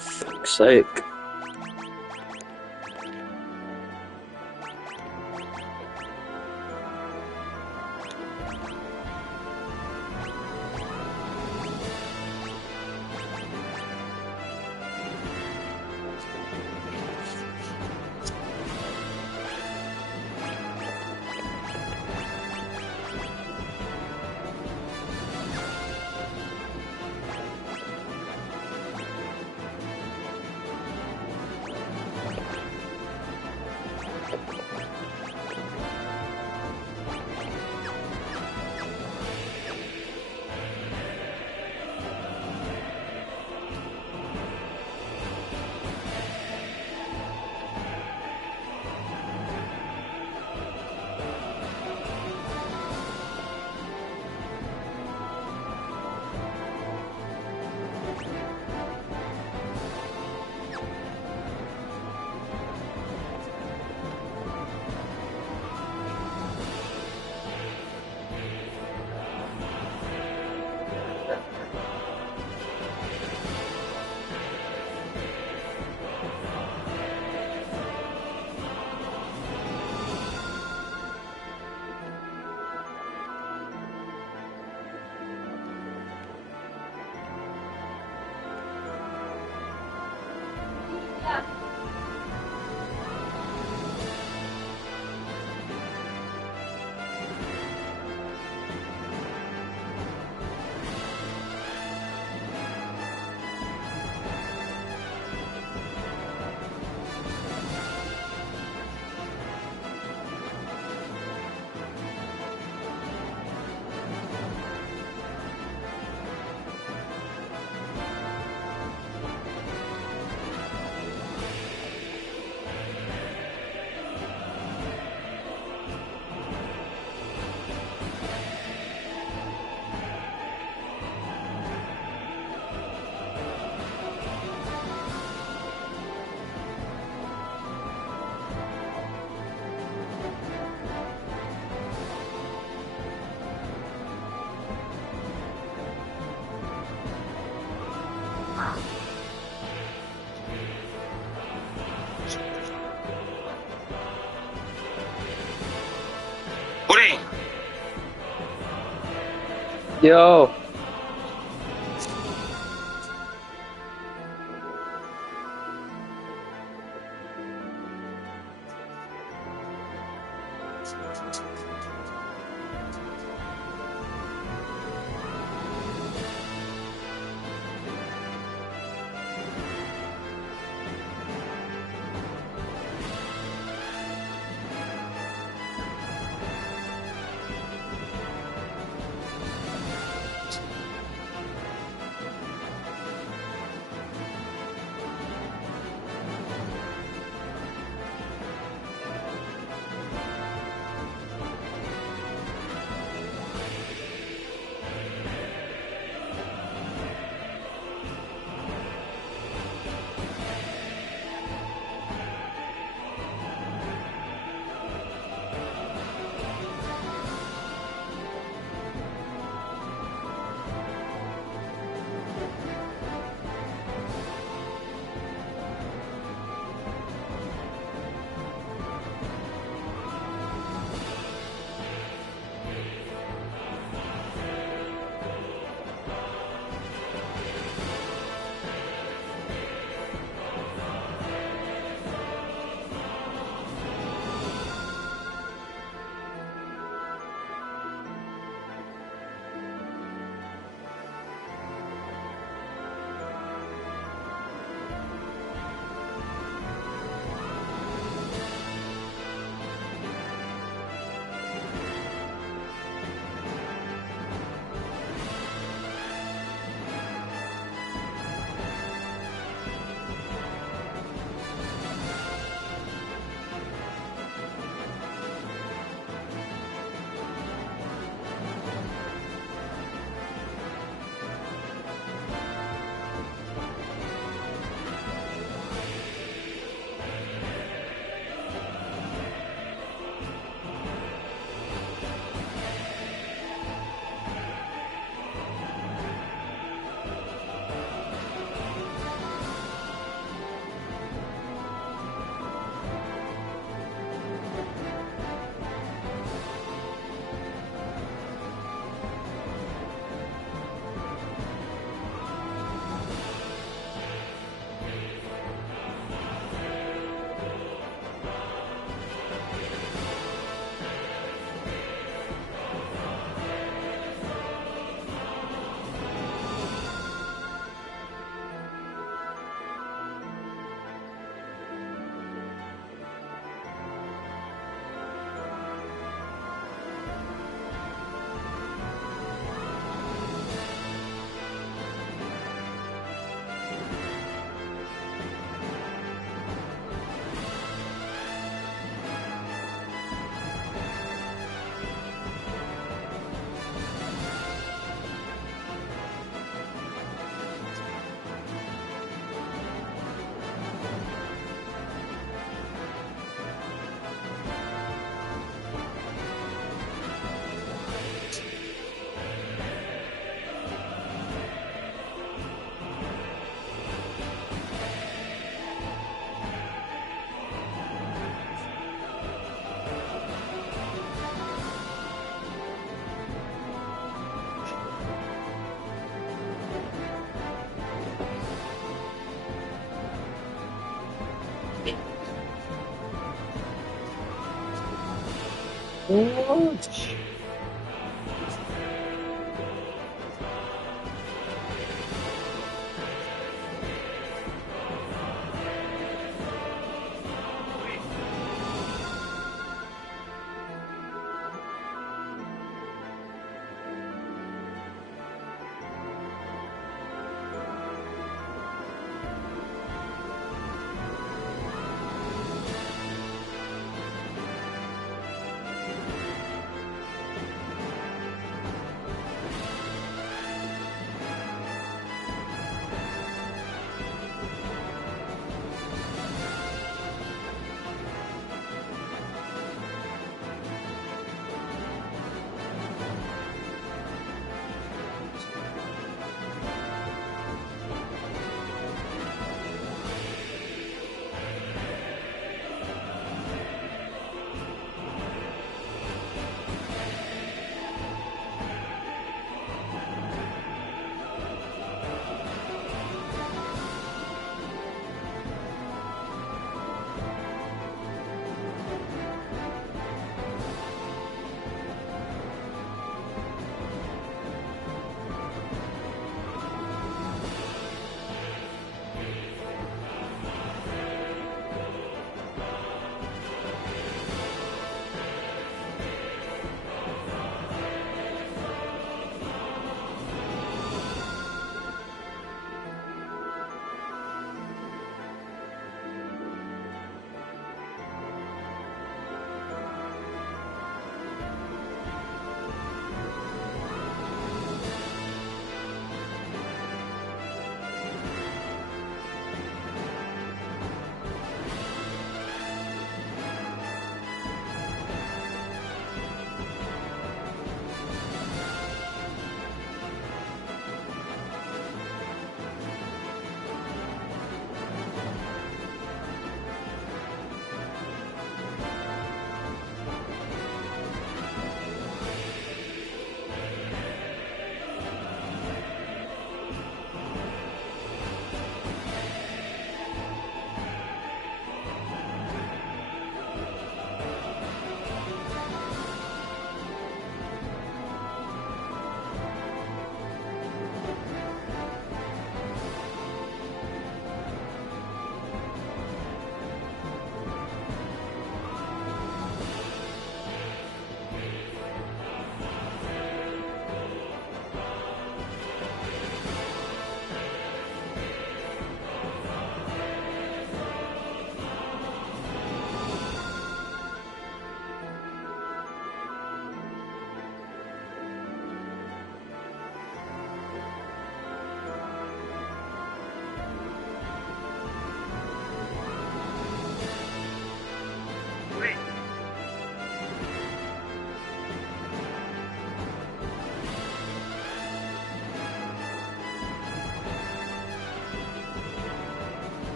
Fuck's sake. Yo, What?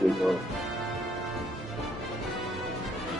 We know.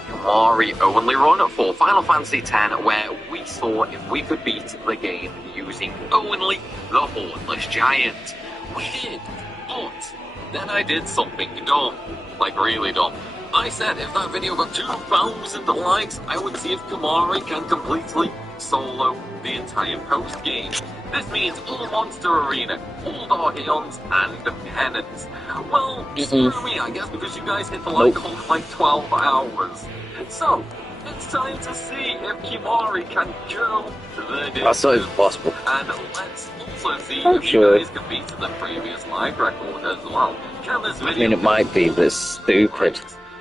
Kimari only run for Final Fantasy X, where we saw if we could beat the game using only the Hornless Giant. We did, but then I did something dumb, like really dumb. I said if that video got 2,000 likes, I would see if Kimari can completely solo the entire post game. This means all Monster Arena, all Dark Eons, and Penance. Well, screw me, I guess, because you guys hit the like on like 12 hours. So, it's time to see if Kimari can go the distance. I thought it was possible. And let's also see if you guys can beat the previous live record as well. Can this video... I mean, it might be, but it's stupid.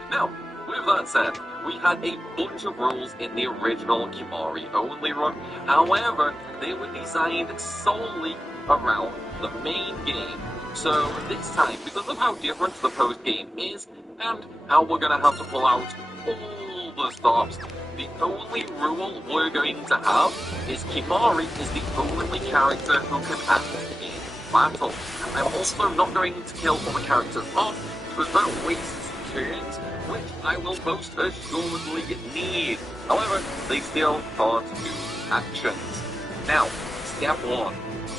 Now, with that said, we had a bunch of rules in the original Kimari only run. However, they were designed solely around the main game. So this time, because of how different the post game is, and how we're going to have to pull out all the stops, the only rule we're going to have is Kimari is the only character who can act in battle. I'm also not going to kill all the characters off, because that wastes turns, which I will most assuredly need. However, they still can't do actions. Now, step 1.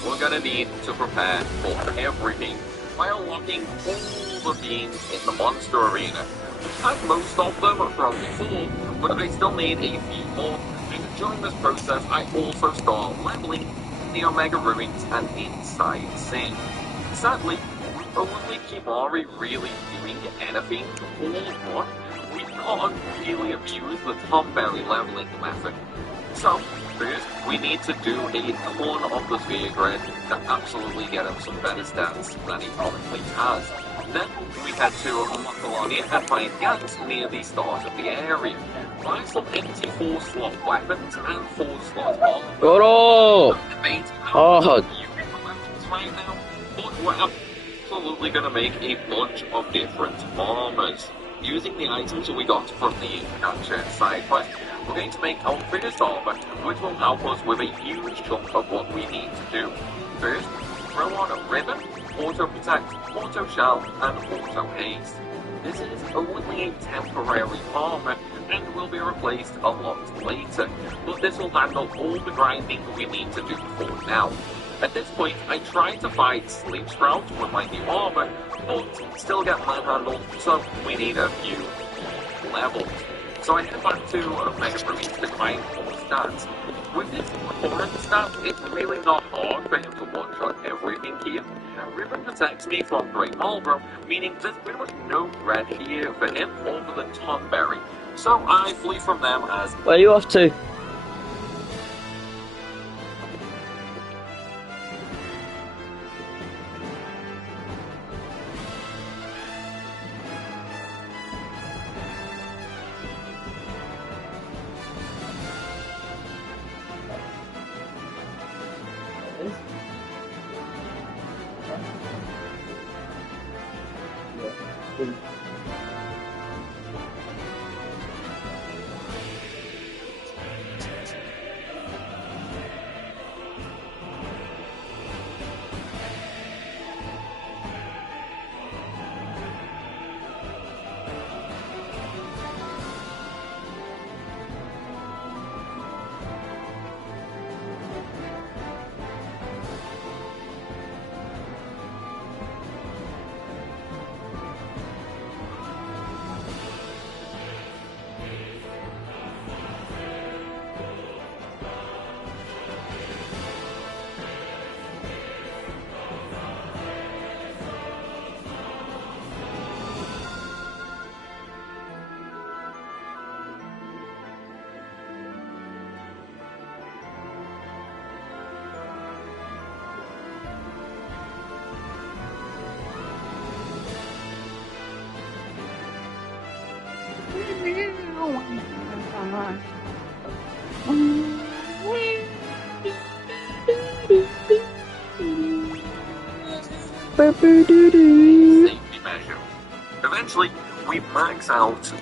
We're gonna need to prepare for everything by unlocking all the beings in the Monster Arena. We've had most of them from before, but I still need a few more, and during this process I also start leveling the Omega Ruins and Inside Sing. Sadly, only Kimari really doing anything all one. We can't really abuse the Tomberry leveling method. So, first, we need to do a ton of the Sphere Grid to absolutely get him some better stats than he currently has. Then, we head to Makalani and find gangs near the start of the area. Buy some empty 4-slot weapons and 4-slot armor. Goro! Oh! Right now, but we're absolutely going to make a bunch of different armors. Using the items we got from the capture side quest, we're going to make our first armor, which will help us with a huge chunk of what we need to do. First, throw on a ribbon, auto protect, auto shell, and auto haste. This is only a temporary armor and will be replaced a lot later, but this will handle all the grinding we need to do for now. At this point, I tried to fight Sleep Sprout with my new armor, but still get manhandled, so we need a few levels. So I head back to Omega Ruins to grind more stats. With this current stat, it's really not hard for him to one-shot everything here. Ribbon protects me from Great Marlborough, meaning there's pretty much no red here for him over the Tomberry. So I flee from them as... Where are you off to? Safety measure. Eventually, we max out.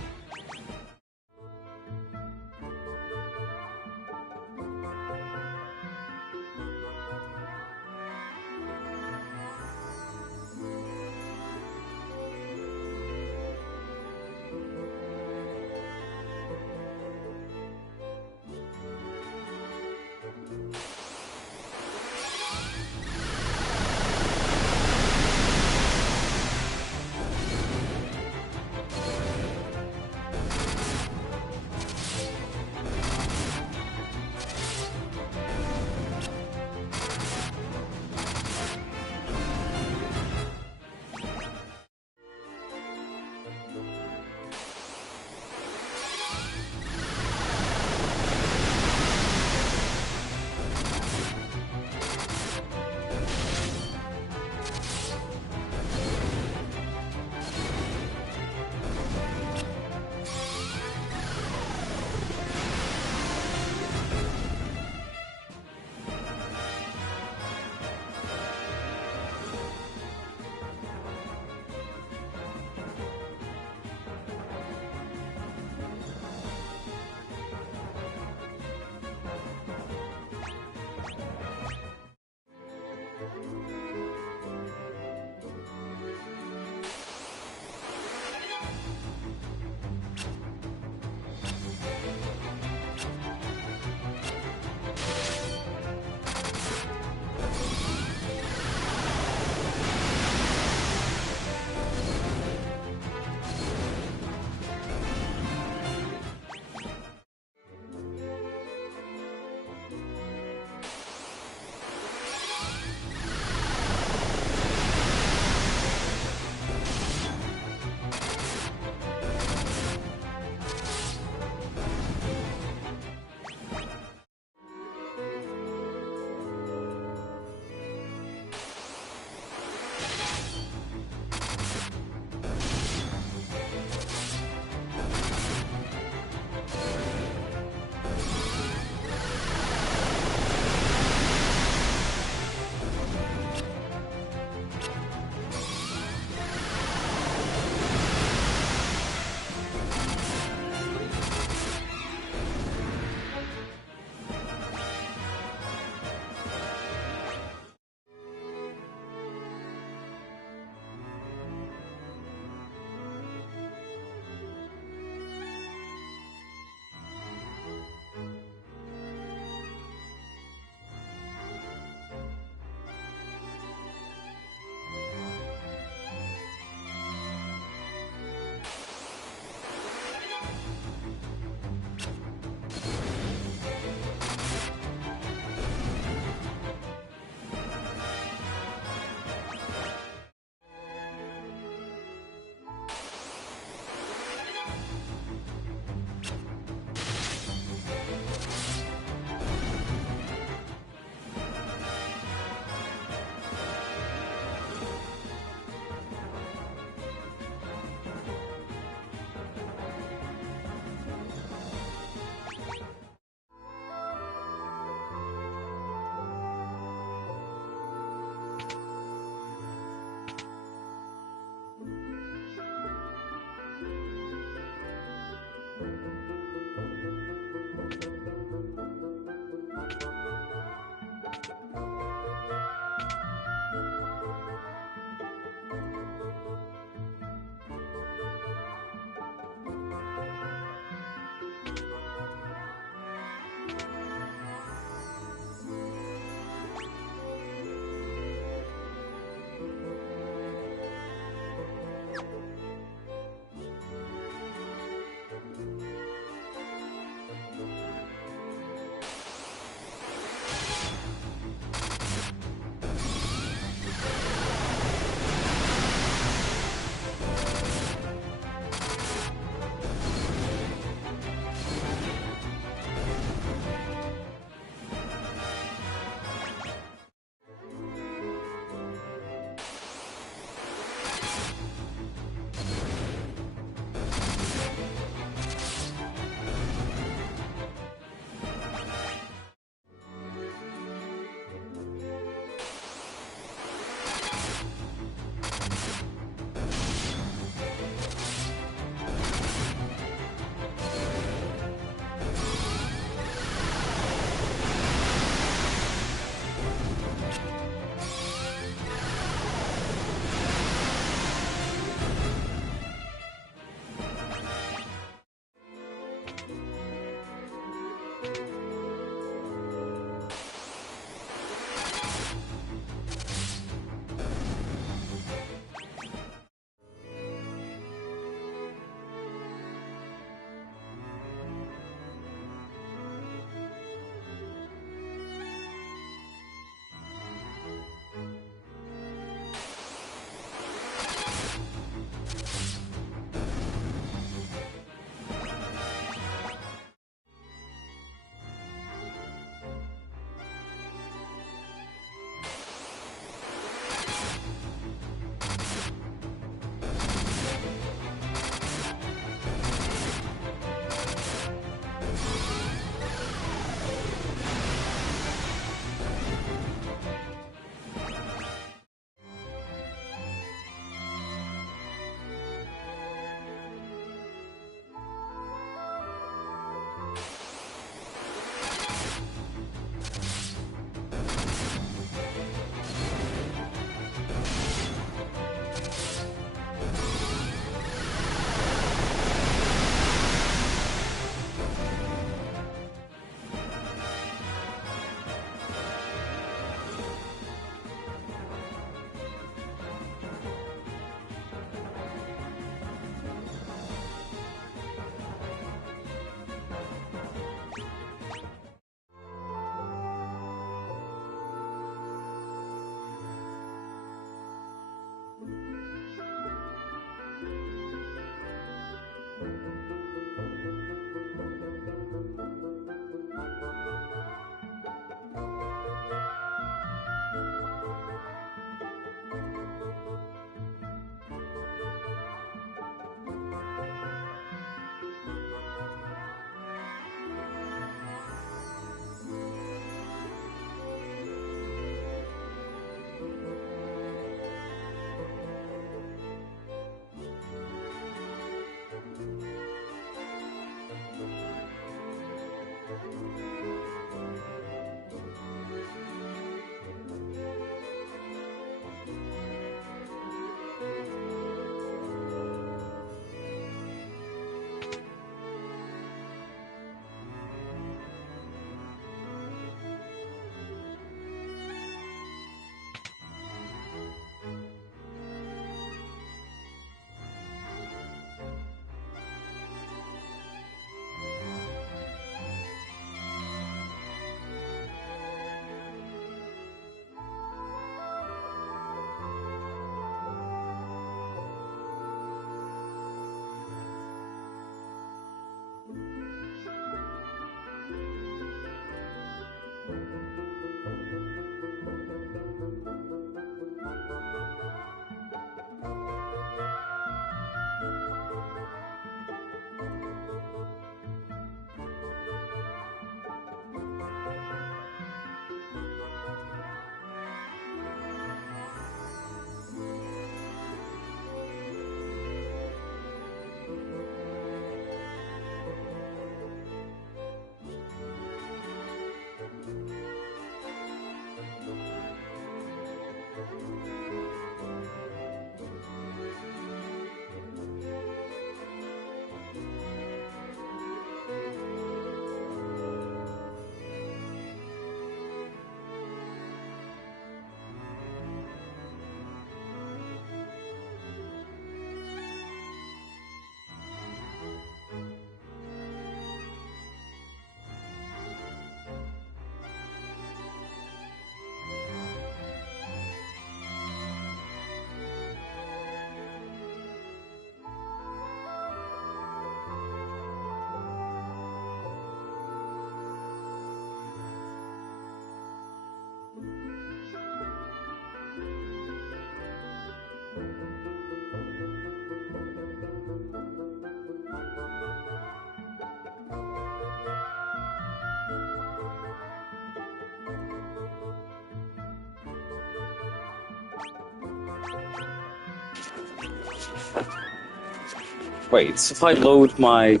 Wait, so if I load my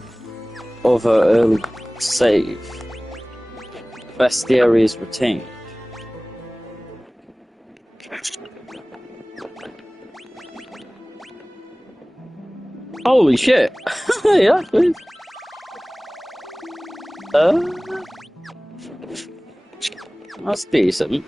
other early save, bestiary is retained. Holy shit! Yeah, please. That's decent.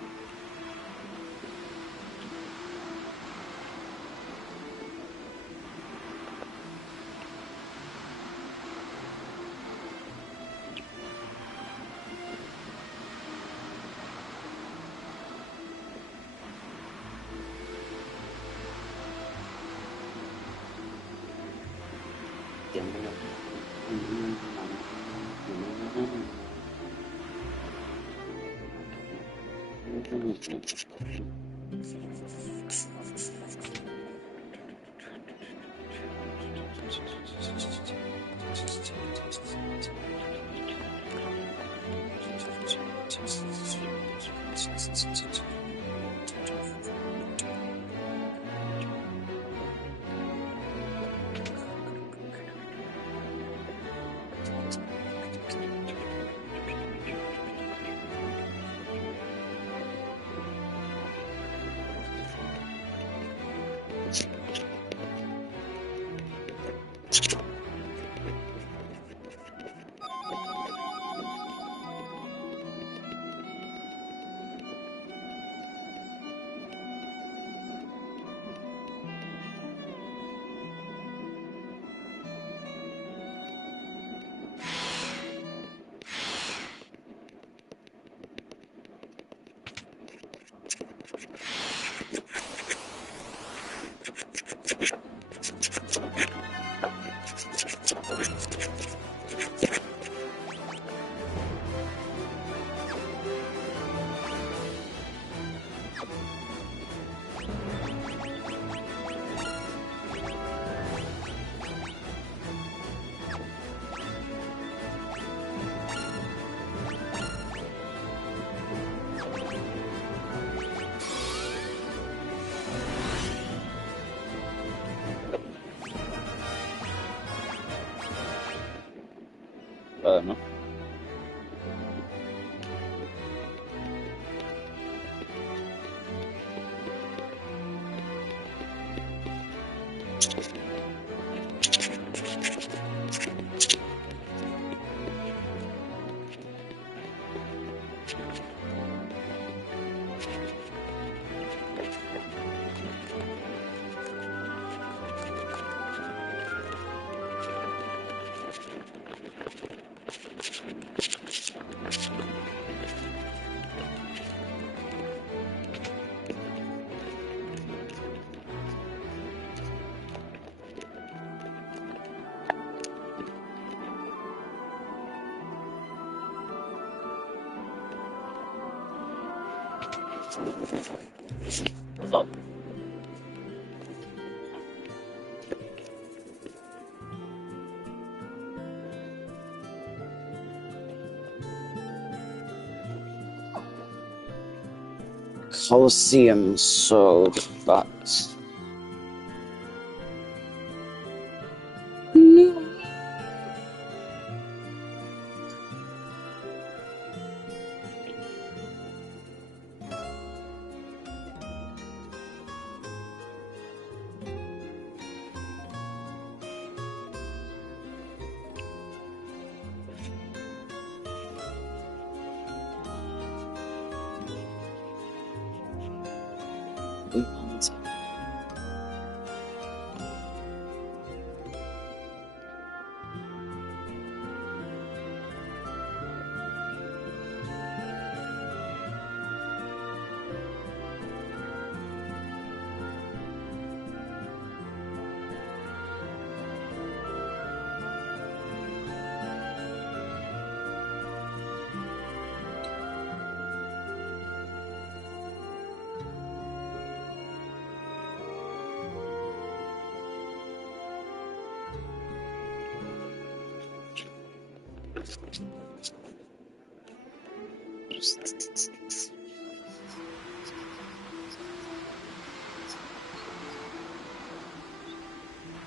No. Oh. Colosseum, so that's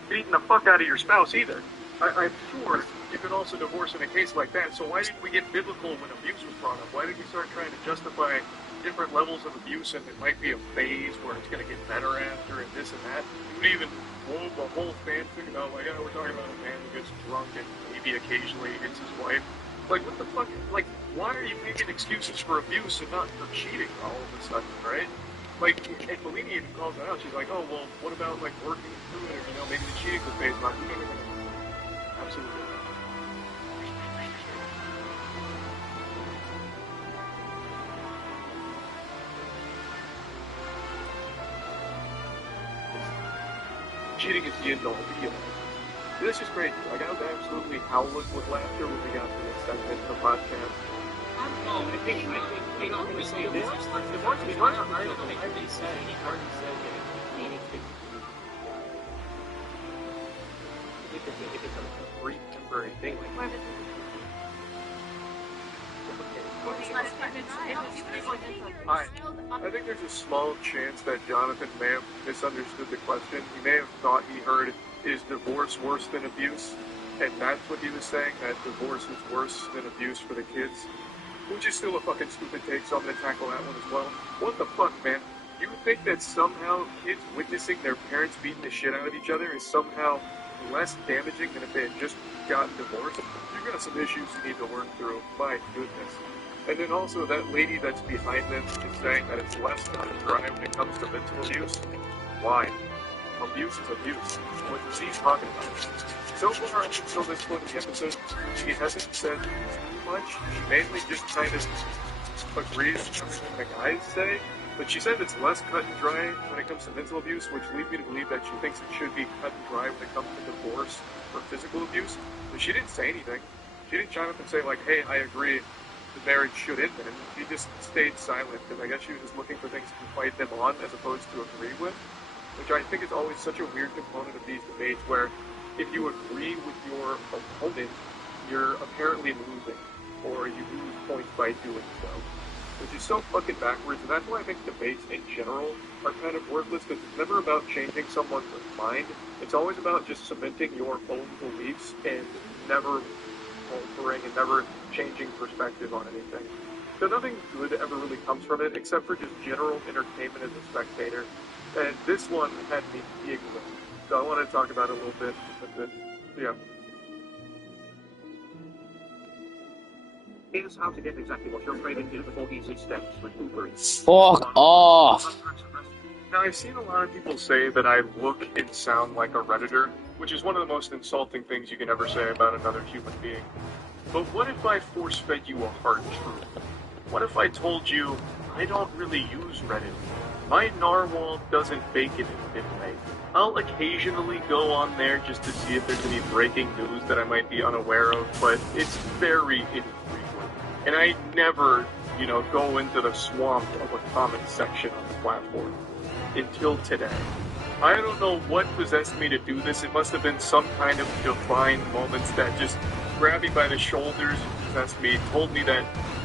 beating the fuck out of your spouse either. I'm sure you could also divorce in a case like that, so why didn't we get biblical when abuse was brought up? Why did we start trying to justify different levels of abuse, and it might be a phase where it's going to get better after, and this and that? You would even wove a whole fanfic about, like, oh, we're talking about a man who gets drunk and maybe occasionally hits his wife. Like, what the fuck? Like, why are you making excuses for abuse and not for cheating all of a sudden, right? Like, and Melina even calls it out. She's like, oh, well, what about, like, working through it, or, you know, maybe the cheating was phase not. Absolutely. Cheating is the end all be all. This is great. Like, I was absolutely howling with laughter when we got to this segment of the podcast. Oh, I think, I'm going to say this. The more to be honest, I already said that it needed to be. If it's a brief temporary thing, like, I think there's a small chance that Jonathan may have misunderstood the question. He may have thought he heard, is divorce worse than abuse? And that's what he was saying, that divorce is worse than abuse for the kids. Which is still a fucking stupid take, so I'm gonna tackle that one as well. What the fuck, man? You think that somehow kids witnessing their parents beating the shit out of each other is somehow less damaging than if they had just gotten divorced? You've got some issues you need to work through. My goodness. And then also, that lady that's behind this is saying that it's less cut and dry when it comes to mental abuse. Why? Abuse is abuse. What is he talking about? So far, up until this point in the episode, she hasn't said too much. She mainly just kind of agrees with everything the guys say. But she said it's less cut and dry when it comes to mental abuse, which leads me to believe that she thinks it should be cut and dry when it comes to divorce or physical abuse. But she didn't say anything. She didn't chime up and say, like, hey, I agree, the marriage should end then. She just stayed silent, because I guess she was just looking for things to fight them on as opposed to agree with, which I think is always such a weird component of these debates, where if you agree with your opponent, you're apparently losing, or you lose points by doing so, which is so fucking backwards. And that's why I think debates in general are kind of worthless, because it's never about changing someone's mind. It's always about just cementing your own beliefs and never altering and never changing perspective on anything. So nothing good ever really comes from it, except for just general entertainment as a spectator. And this one had me giggling. So I want to talk about it a little bit. Yeah. Here's how to get exactly what you're trading in the 4 easy steps with Uber Eats. Fuck off! Now, I've seen a lot of people say that I look and sound like a Redditor, which is one of the most insulting things you can ever say about another human being. But what if I force-fed you a hard truth? What if I told you, I don't really use Reddit? My narwhal doesn't bake it at midnight. I'll occasionally go on there just to see if there's any breaking news that I might be unaware of, but it's very infrequent. And I never, go into the swamp of a comment section on the platform. Until today. I don't know what possessed me to do this. It must have been some kind of divine moments that just grabbed me by the shoulders, possessed me, told me that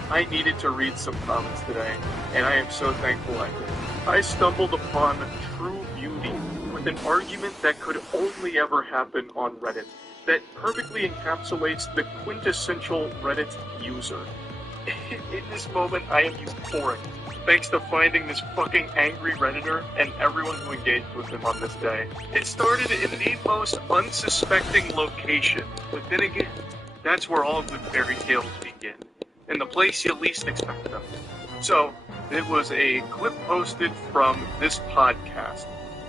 I needed to read some comments today, and I am so thankful I did. I stumbled upon true beauty with an argument that could only ever happen on Reddit, that perfectly encapsulates the quintessential Reddit user. In this moment, I am euphoric, thanks to finding this fucking angry Redditor and everyone who engaged with him on this day. It started in the most unsuspecting location, but then again, that's where all good fairy tales begin, in the place you least expect them. So, it was a clip posted from this podcast.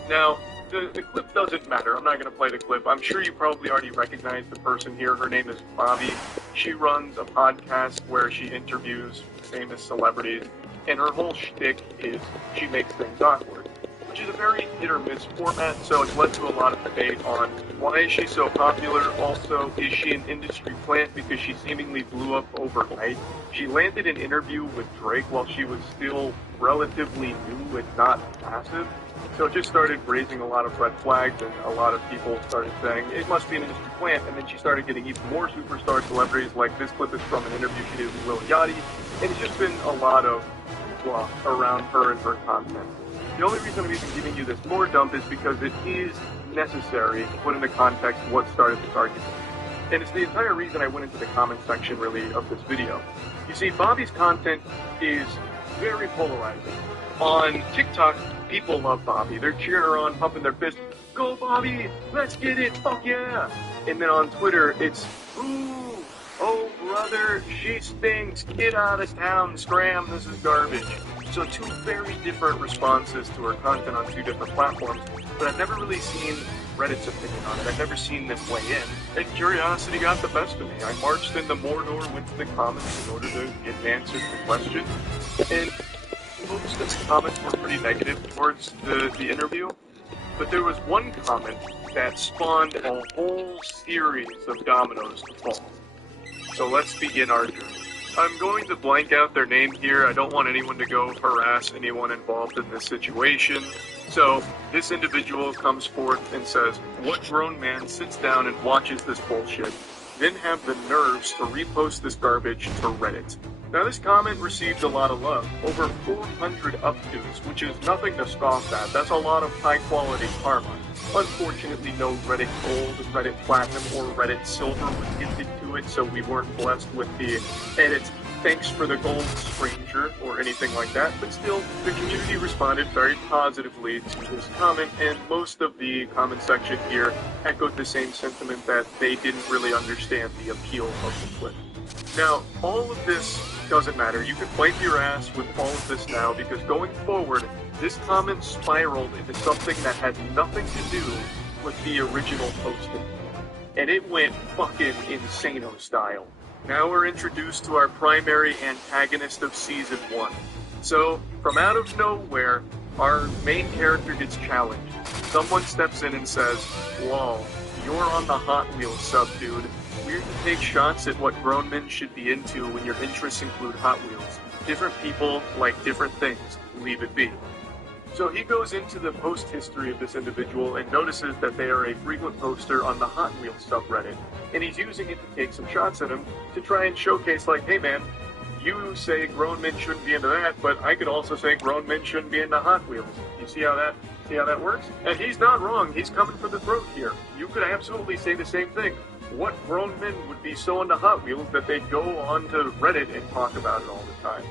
Now, the clip doesn't matter. I'm not going to play the clip. I'm sure you probably already recognize the person here. Her name is Bobby. She runs a podcast where she interviews famous celebrities, and her whole shtick is she makes things awkward, which is a very hit-or-miss format, so it's led to a lot of debate on why is she so popular. Also, is she an industry plant because she seemingly blew up overnight? She landed an interview with Drake while she was still relatively new and not massive, so it just started raising a lot of red flags, and a lot of people started saying it must be an industry plant, and then she started getting even more superstar celebrities. Like this clip is from an interview she did with Lil Yachty, and it's just been a lot of fluff around her and her content. The only reason I'm even giving you this more dump is because it is necessary to put into context what started this argument. And it's the entire reason I went into the comment section, really, of this video. You see, Bobby's content is very polarizing. On TikTok, people love Bobby. They're cheering her on, pumping their fists. Go, Bobby! Let's get it! Fuck yeah! And then on Twitter, it's, ooh, oh, brother, she stinks. Get out of town, scram, this is garbage. So two very different responses to her content on two different platforms, but I've never really seen Reddit's opinion on it. I've never seen them weigh in. And curiosity got the best of me. I marched into Mordor, went to the comments in order to get answers to questions, and most of the comments were pretty negative towards the interview, but there was one comment that spawned a whole series of dominoes to fall. So let's begin our journey. I'm going to blank out their name here. I don't want anyone to go harass anyone involved in this situation. So this individual comes forth and says, what grown man sits down and watches this bullshit, then have the nerves to repost this garbage to Reddit? Now this comment received a lot of love, over 400 upvotes, which is nothing to scoff at. That's a lot of high quality karma. Unfortunately, no Reddit Gold, Reddit Platinum, or Reddit Silver was gifted to it, so we weren't blessed with the edit, thanks for the gold, stranger, or anything like that. But still, the community responded very positively to this comment, and most of the comment section here echoed the same sentiment that they didn't really understand the appeal of the clip. Now, all of this doesn't matter. You can wipe your ass with all of this now, because going forward, this comment spiraled into something that had nothing to do with the original posting. And it went fucking insano style. Now we're introduced to our primary antagonist of Season 1. So, from out of nowhere, our main character gets challenged. Someone steps in and says, lol, you're on the Hot Wheels sub, dude. Weird to take shots at what grown men should be into when your interests include Hot Wheels. Different people like different things. Leave it be. So he goes into the post history of this individual and notices that they are a frequent poster on the Hot Wheels subreddit. And he's using it to take some shots at him to try and showcase, like, hey man, you say grown men shouldn't be into that, but I could also say grown men shouldn't be into Hot Wheels. You see how that works? And he's not wrong. He's coming for the throat here. You could absolutely say the same thing. What grown men would be so into Hot Wheels that they'd go on to Reddit and talk about it all the time?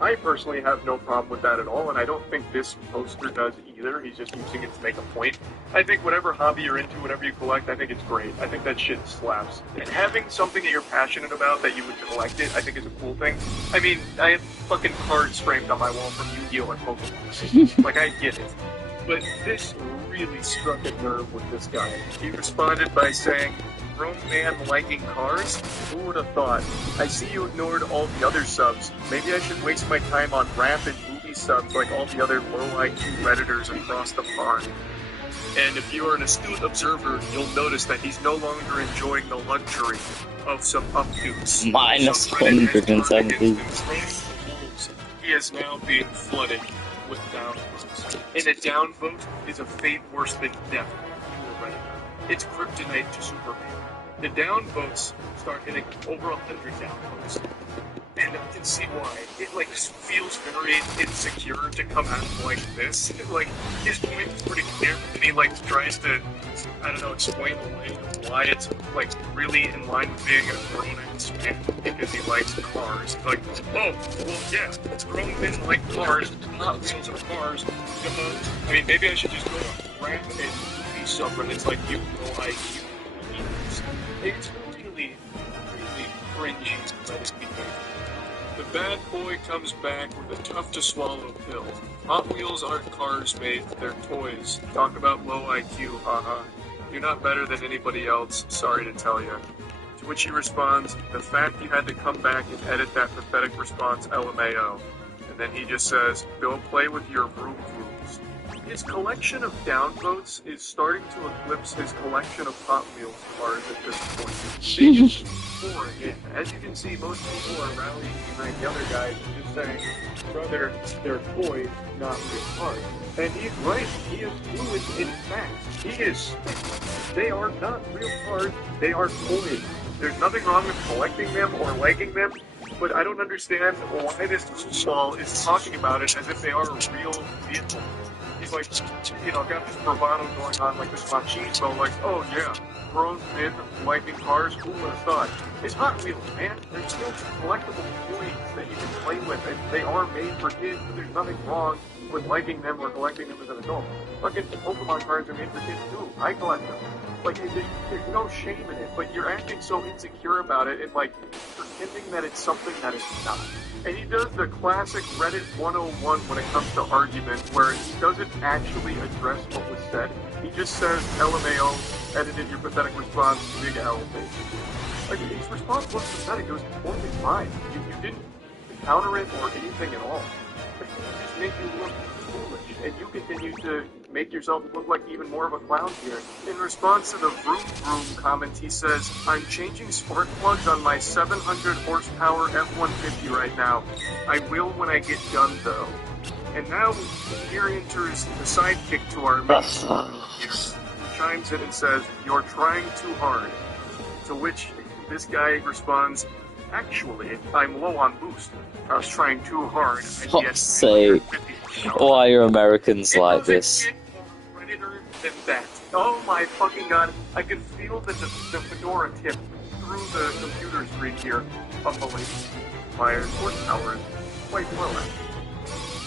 I personally have no problem with that at all, and I don't think this poster does either. He's just using it to make a point. I think whatever hobby you're into, whatever you collect, I think it's great. I think that shit slaps. And having something that you're passionate about that you would collect it, I think is a cool thing. I mean, I have fucking cards framed on my wall from Yu-Gi-Oh! And Pokemon. Like, I get it. But this really struck a nerve with this guy. He responded by saying, grown man liking cars? Who would have thought? I see you ignored all the other subs. Maybe I should waste my time on rap and movie subs like all the other low IQ Redditors across the pond. And if you are an astute observer, you'll notice that he's no longer enjoying the luxury of some updos. Minus 170. He is now being flooded with downvotes. And a downvote is a fate worse than death to a Redditor. It's kryptonite to Superman. The downvotes start hitting over 100 downvotes. And I can see why. It, like, feels very insecure to come out like this. Like, his point is pretty clear, and he, like, tries to, I don't know, explain away why it's, like, really in line with being a grown-ass man, because he likes cars. Like, oh, well, yeah, it's grown men like cars, Hot Wheels are cars. I mean, maybe I should just go on rap and movie subreddits like you know IQ. It's really, really cringy, let it be made. The bad boy comes back with a tough-to-swallow pill. Hot Wheels aren't cars, mate, they're toys. Talk about low IQ, haha. You're not better than anybody else, sorry to tell you. To which he responds, the fact you had to come back and edit that pathetic response, LMAO. And then he just says, go play with your vroom vrooms. His collection of downvotes is starting to eclipse his collection of Hot Wheels cars at this point. They just pour in. As you can see, most people are rallying behind the other guys and just saying, brother, they're toys, not real cars. And he's right, he is fluid in fact. He is, they are not real cars, they are toys. There's nothing wrong with collecting them or liking them, but I don't understand why this football is talking about it as if they are a real vehicle. he's like, you know, got this bravado going on, like this machismo, like, oh yeah, grown men liking cars, who would have thought? It's Hot Wheels, man. They're still collectible toys that you can play with, and they are made for kids. There's nothing wrong with liking them or collecting them as an adult. Fucking Pokemon cards are made for kids too. I collect them. Like, there's no shame in it, but you're acting so insecure about it and, like, pretending that it's something that it's not. And he does the classic Reddit 101 when it comes to argument, where he doesn't actually address what was said. He just says, LMAO, edited your pathetic response, big L, basically. Like, his response wasn't pathetic, it was totally fine. You didn't counter it or anything at all. But he just made you look foolish, and you continue to make yourself look like even more of a clown here. In response to the Vroom Vroom comment, he says, I'm changing spark plugs on my 700 horsepower F-150 right now. I will when I get done, though. And now, here enters the sidekick to our main who chimes in and says, you're trying too hard. To which this guy responds, actually, I'm low on boost. I was trying too hard. Fuck's sake. Why are Americans like this? Predator than that. Oh my fucking god. I can feel the fedora tip through the computer screen here of the lady. My horsepower is quite low.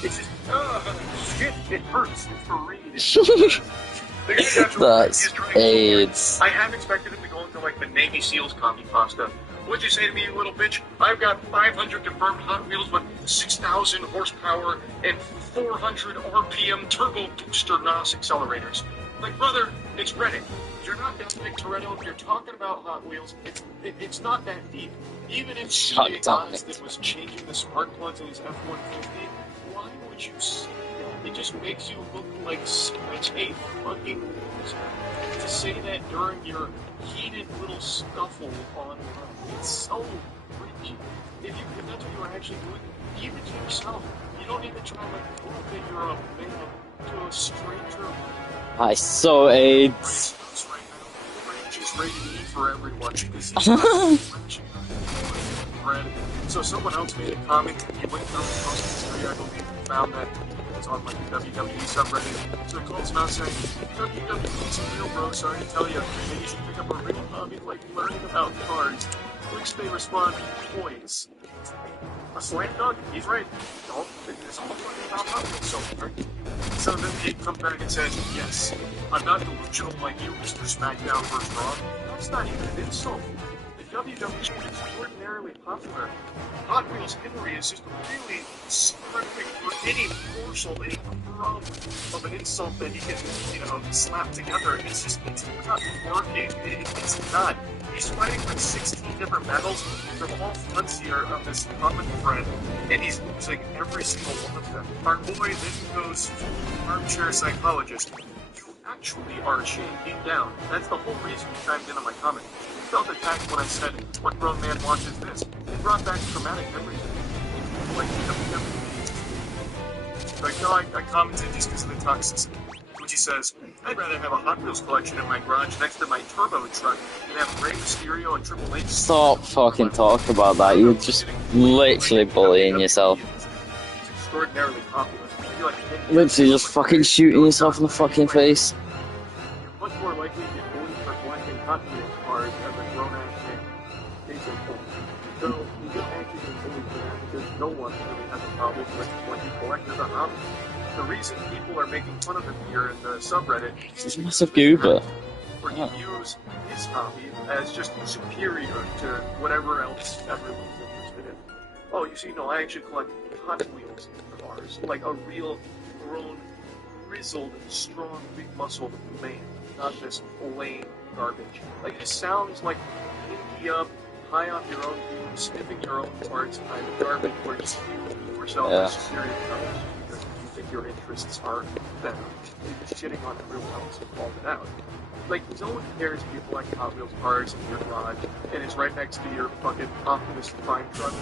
It's just, shit, it hurts. It's for read. That's AIDS. I have expected him to go into like the Navy SEALs copy pasta. What'd you say to me, you little bitch? I've got 500 confirmed Hot Wheels with 6,000 horsepower and 400 RPM turbo booster NOS accelerators. Like, brother, it's Reddit. You're not Dominic Toretto. If you're talking about Hot Wheels, it's not that deep. Even if CJ Haas that was changing the spark plugs in his F-150, why would you say that? It just makes you look like such a fucking loser. To say that during your heated little scuffle on it's so cringy. If that's what you're actually doing, keep it to yourself. You don't need to try like prove that you're a man to a stranger. I so AIDS. Right now, Rage is rated E for everyone because he's not So someone else made a comment. He went through the post history, I believe, and found that it's on like the WWE subreddit. So he calls him out saying, WWE's a real bro, sorry to tell you, that you should pick up a real hobby like learning about cars. To which they respond, toys. A slam dunk? He's right. Don't. It's all fucking about Hot Wheels so far. So then he comes back and says, yes, I'm not delusional like you, Mr. SmackDown vs. Raw. That's not even an insult. The WWE is extraordinarily popular. Hot Wheels Henry is just really perfect for any morsel, any crumb of an insult that he can, slap together. It's not working. It's not. He's fighting with 16 different battles. They're all fronts here on this common thread, and he's losing every single one of them. Our boy then goes full armchair psychologist. You actually are ashamed deep down. That's the whole reason you chimed in on my comment. You felt attacked when I said, what grown man watches this? It brought back traumatic memories of me. Like, no, I commented just because of the toxicity. Which he says, I'd rather have a Hot Wheels collection in my garage next to my turbo truck than have Rey Mysterio and Triple H. Stop fucking talking about that. You're just literally bullying yourself. It's extraordinarily popular. Literally just fucking shooting yourself in the fucking face. You're much more likely to get bullied for collecting Hot Wheels cars as a grown-ass man. Case in point. So, you don't actually get bullied for that because no one really has a problem with what you collect as a hobby. The reason people are making fun of him here in the subreddit He's a massive goober. where he views his hobby as just superior to whatever else everyone's interested in. Oh, you see, no, I actually collect Hot Wheels cars, like a real grown, grizzled, strong, big-muscled man, not this lame garbage. Like, it sounds like pinky up, high off your own view, sniffing your own parts kind of garbage where you view yourself as superior to others. Your interests are better. You're just shitting on everyone else and called it out. Like, no one cares if you collect Hot Wheels cars in your garage and it's right next to your fucking Optimus Prime truck.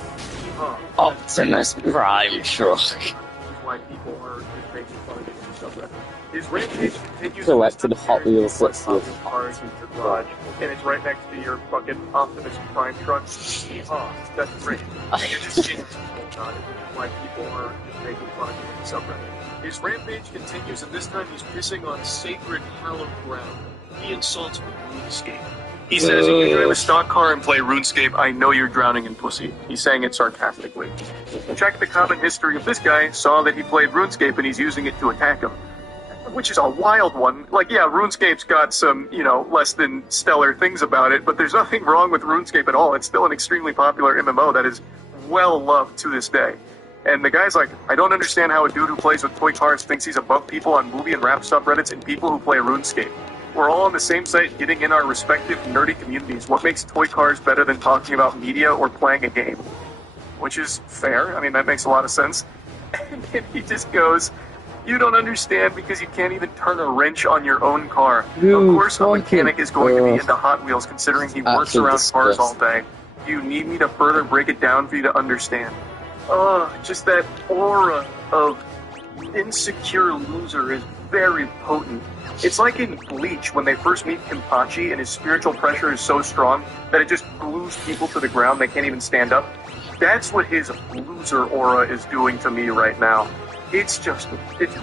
Optimus Prime truck. why people are just making fun of him and stuff like that. His rampage continues. Go back to the Hot Wheels What's section. cars in your garage, and it's right next to your fucking Optimus Prime truck. Oh, that's great. You're just getting about it, why people are just making fun of him and stuff like that. His rampage continues, and this time he's pissing on sacred, hallowed ground. He insults RuneScape. He says, if you drive a stock car and play RuneScape, I know you're drowning in pussy. He's saying it sarcastically. Check the common history of this guy, saw that he played RuneScape and he's using it to attack him. Which is a wild one. Like, yeah, RuneScape's got some, less than stellar things about it, but there's nothing wrong with RuneScape at all. It's still an extremely popular MMO that is well loved to this day. And the guy's like, I don't understand how a dude who plays with toy cars thinks he's above people on movie and rap subreddits and people who play RuneScape. We're all on the same site getting in our respective nerdy communities. What makes toy cars better than talking about media or playing a game? Which is fair. I mean, that makes a lot of sense. And then he just goes, you don't understand because you can't even turn a wrench on your own car. Of course, a mechanic is going to be into Hot Wheels considering he works around cars all day. You need me to further break it down for you to understand. Just that aura of insecure loser is very potent. It's like in Bleach when they first meet Kenpachi and his spiritual pressure is so strong that it just glues people to the ground, they can't even stand up. That's what his loser aura is doing to me right now. It's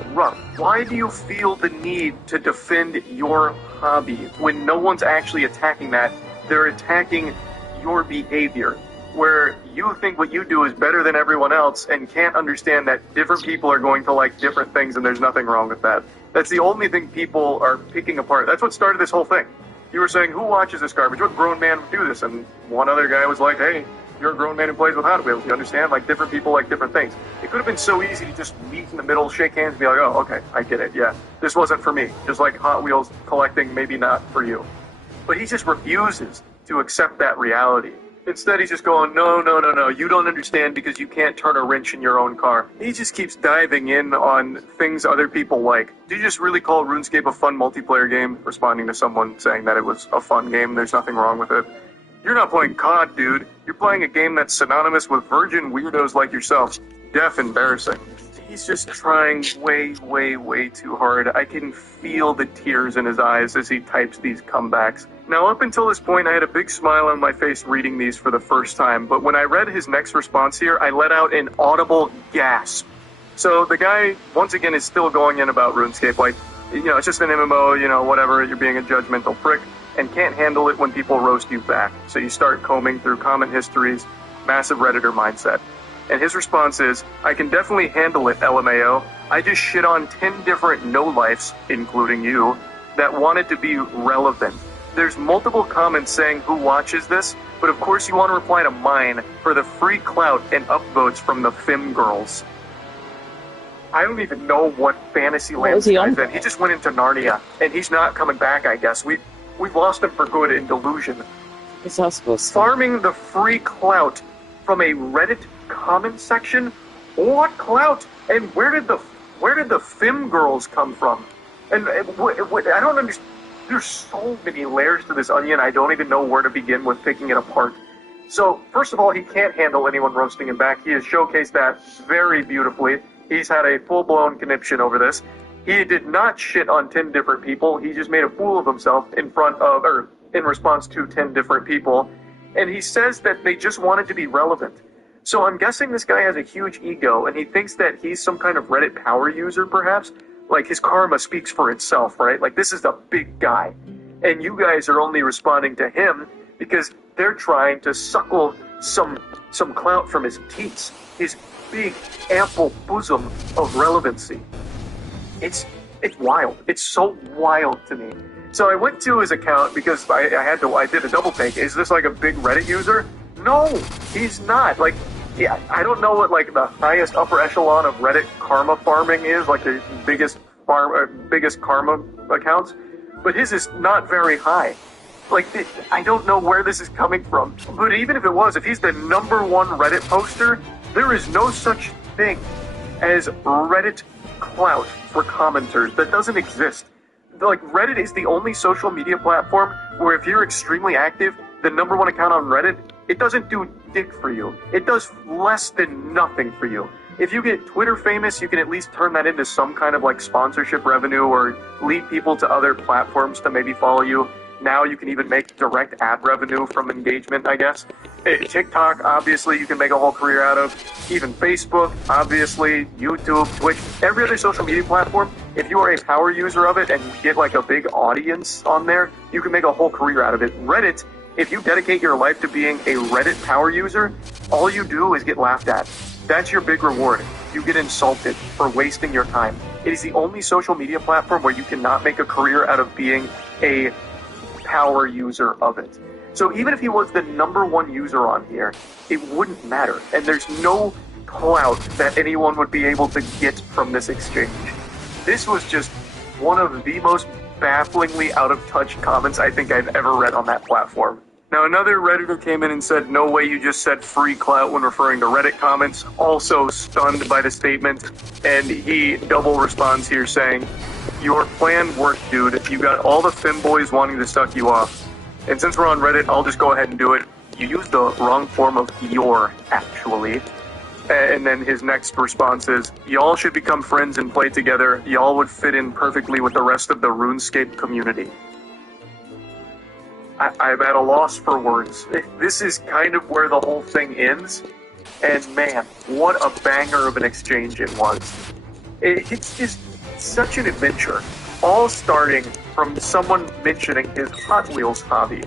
rough. Why do you feel the need to defend your hobby when no one's actually attacking that? They're attacking your behavior, where you think what you do is better than everyone else and can't understand that different people are going to like different things and there's nothing wrong with that. That's the only thing people are picking apart. That's what started this whole thing. You were saying, who watches this garbage? What grown man would do this? And one other guy was like, hey, you're a grown man who plays with Hot Wheels. You understand? Like, different people like different things. It could have been so easy to just meet in the middle, shake hands, and be like, oh, okay, I get it, yeah. This wasn't for me. Just like Hot Wheels collecting, maybe not for you. But he just refuses to accept that reality. Instead, he's just going, no, you don't understand because you can't turn a wrench in your own car. He just keeps diving in on things other people like. Do you just really call RuneScape a fun multiplayer game? Responding to someone saying that it was a fun game, there's nothing wrong with it. You're not playing COD, dude. You're playing a game that's synonymous with virgin weirdos like yourself. Deaf embarrassing. He's just trying way too hard. I can feel the tears in his eyes as he types these comebacks. Now, up until this point, I had a big smile on my face reading these for the first time, but when I read his next response here, I let out an audible gasp. So the guy, once again, is still going in about RuneScape, like, it's just an MMO, whatever, you're being a judgmental prick, and can't handle it when people roast you back. So you start combing through comment histories, massive Redditor mindset. And his response is, I can definitely handle it, LMAO. I just shit on 10 different no-lifes, including you, that wanted to be relevant. There's multiple comments saying who watches this, but of course you want to reply to mine for the free clout and upvotes from the Fim girls. I don't even know what fantasy land he's in. He just went into Narnia, and he's not coming back, I guess. We've lost him for good in Delusion. What's that supposed to? Farming the free clout from a Reddit comment section? What clout? And where did the Fim girls come from? And I don't understand. There's so many layers to this onion, I don't even know where to begin with picking it apart. So, first of all, he can't handle anyone roasting him back. He has showcased that very beautifully. He's had a full-blown conniption over this. He did not shit on 10 different people. He just made a fool of himself in response to 10 different people. And he says that they just wanted to be relevant. So I'm guessing this guy has a huge ego, and he thinks that he's some kind of Reddit power user, perhaps? Like, his karma speaks for itself, right? Like, this is a big guy. And you guys are only responding to him because they're trying to suckle some clout from his teats. His big, ample bosom of relevancy. It's wild. It's so wild to me. So I went to his account because I did a double take. Is this like a big Reddit user? No, he's not. Like, yeah, I don't know what like the highest upper echelon of Reddit karma farming is, like the biggest karma accounts, but his is not very high. Like, I don't know where this is coming from. But even if it was, if he's the #1 Reddit poster, there is no such thing as Reddit clout for commenters. That doesn't exist. Like, Reddit is the only social media platform where if you're extremely active, the #1 account on Reddit, it doesn't do dick for you. It does less than nothing for you. if you get Twitter famous, you can at least turn that into some kind of like sponsorship revenue or lead people to other platforms to maybe follow you. Now you can even make direct ad revenue from engagement, I guess. TikTok, obviously, you can make a whole career out of. Even Facebook, obviously, YouTube, Twitch, every other social media platform. If you are a power user of it and you get like a big audience on there, you can make a whole career out of it. Reddit, if you dedicate your life to being a Reddit power user, all you do is get laughed at. That's your big reward. You get insulted for wasting your time. It is the only social media platform where you cannot make a career out of being a power user of it. So even if he was the #1 user on here, it wouldn't matter. And there's no clout that anyone would be able to get from this exchange. This was just one of the most bafflingly out of touch comments I think I've ever read on that platform. Now another Redditor came in and said, "No way you just said free clout when referring to Reddit comments." Also stunned by the statement, and he double responds here saying, "Your plan worked, dude. You got all the femboys wanting to suck you off. And since we're on Reddit, I'll just go ahead and do it. You used the wrong form of your, actually." And then his next response is, "Y'all should become friends and play together. Y'all would fit in perfectly with the rest of the RuneScape community." I'm at a loss for words. This is kind of where the whole thing ends. And man, what a banger of an exchange it was. It's just such an adventure. All starting from someone mentioning his Hot Wheels hobby.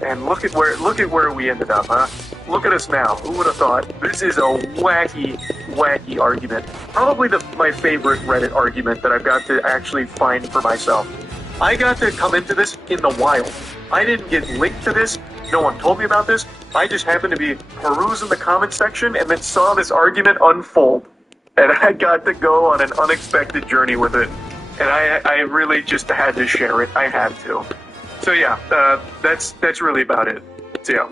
And look at where we ended up, huh? Look at us now. Who would have thought? This is a wacky, wacky argument. Probably my favorite Reddit argument that I've got to actually find for myself. I got to come into this in the wild. I didn't get linked to this. No one told me about this. I just happened to be perusing the comment section and then saw this argument unfold. And I got to go on an unexpected journey with it. And I really just had to share it. I had to. So yeah, that's really about it. So yeah.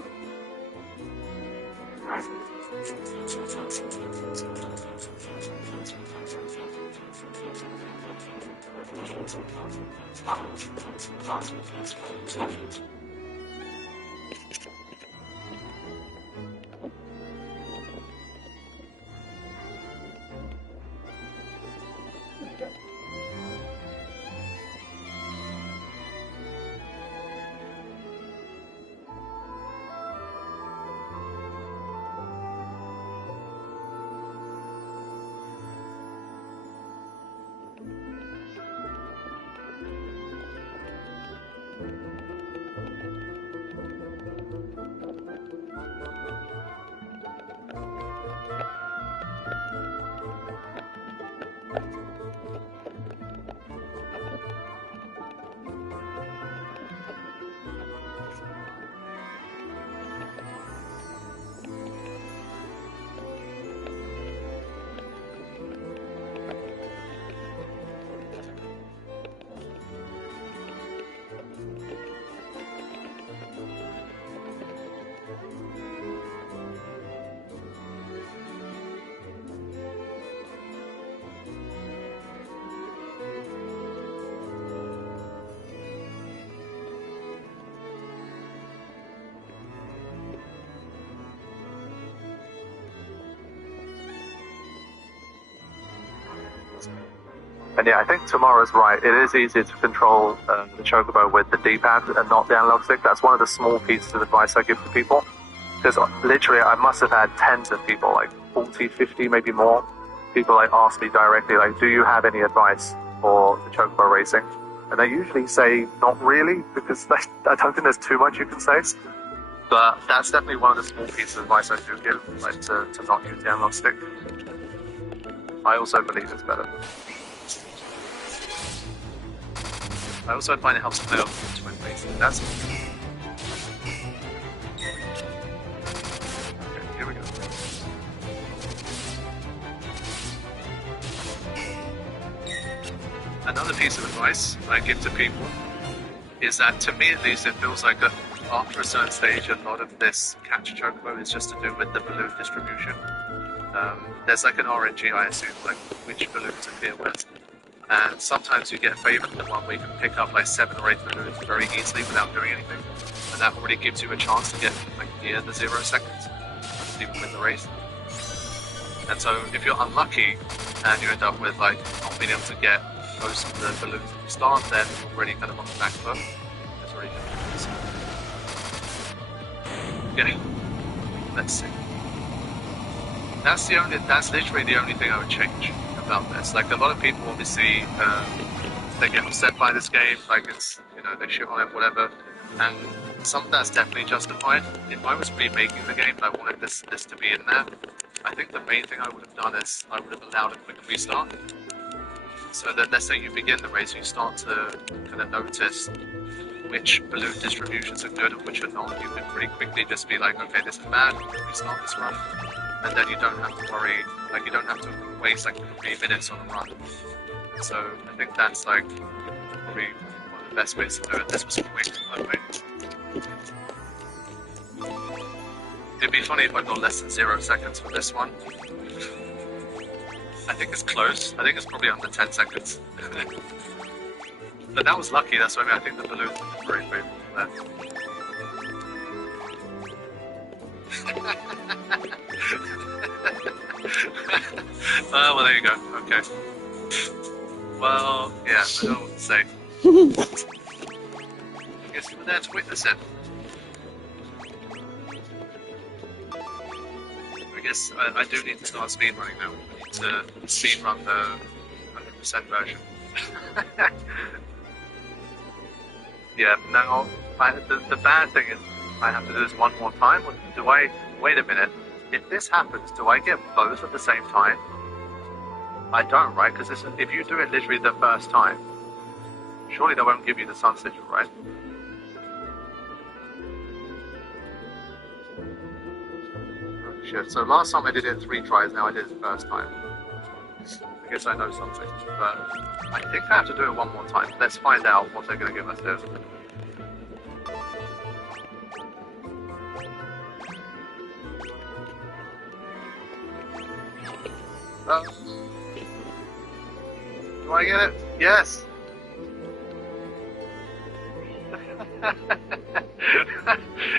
And yeah, I think Tomorrow's right. It is easier to control the Chocobo with the D-pad and not the analog stick. That's one of the small pieces of advice I give to people. Because literally, I must have had tens of people, like 40, 50, maybe more, people like ask me directly, like, do you have any advice for the Chocobo racing? And they usually say, not really, because I don't think there's too much you can say. But that's definitely one of the small pieces of advice I do give, like to not use the analog stick. I also believe it's better. I also find it helps to play off twin racing. That's okay, here we go. Another piece of advice I give to people is that, to me at least, it feels like after a certain stage, a lot of this catch chocobo is just to do with the balloon distribution. There's like an RNG, I assume, like which balloons appear with. And sometimes you get favored the one where you can pick up like 7 or 8 balloons very easily without doing anything. And that already gives you a chance to get like near the 0 seconds. People win the race. And so if you're unlucky and you end up with like not being able to get most of the balloons at the start, then you're already kind of on the back foot. That's already getting. Let's see. That's literally the only thing I would change about this. Like a lot of people obviously they get upset by this game, like it's, you know, they shit on it, whatever. And some of that's definitely justified. If I was remaking the game and I wanted this to be in there, I think the main thing I would have done is I would have allowed a quick restart. So that let's say you begin the race, you start to kind of notice which balloon distributions are good and which are not. You can pretty quickly just be like, okay, this is bad, restart this run. And then you don't have to worry, like you don't have to waste like 3 minutes on a run. So I think that's like probably one of the best ways to do it. This was quick, by the way. It'd be funny if I got less than 0 seconds for this one. I think it's close. I think it's probably under 10 seconds. But that was lucky, that's what I mean. I think the balloon was very favorable for that. Well, there you go. Okay. Well, yeah, I don't know what to say. I guess you were there to witness it. I guess I do need to start speedrunning now. I need to speedrun the 100% version. Yeah, now, the bad thing is I have to do this one more time. Do I... Wait a minute. If this happens, do I get both at the same time? I don't, right? Because if you do it literally the first time, surely they won't give you the sun sigil, right? Oh, shit. So last time I did it in 3 tries, now I did it the first time. I guess I know something. But I think I have to do it one more time. Let's find out what they're going to give us here. Do I get it? Yes!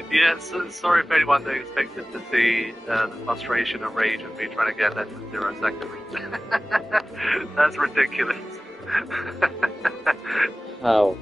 Yes, sorry if anyone expected to see the frustration and rage of me trying to get less than 0 seconds. That's ridiculous. How?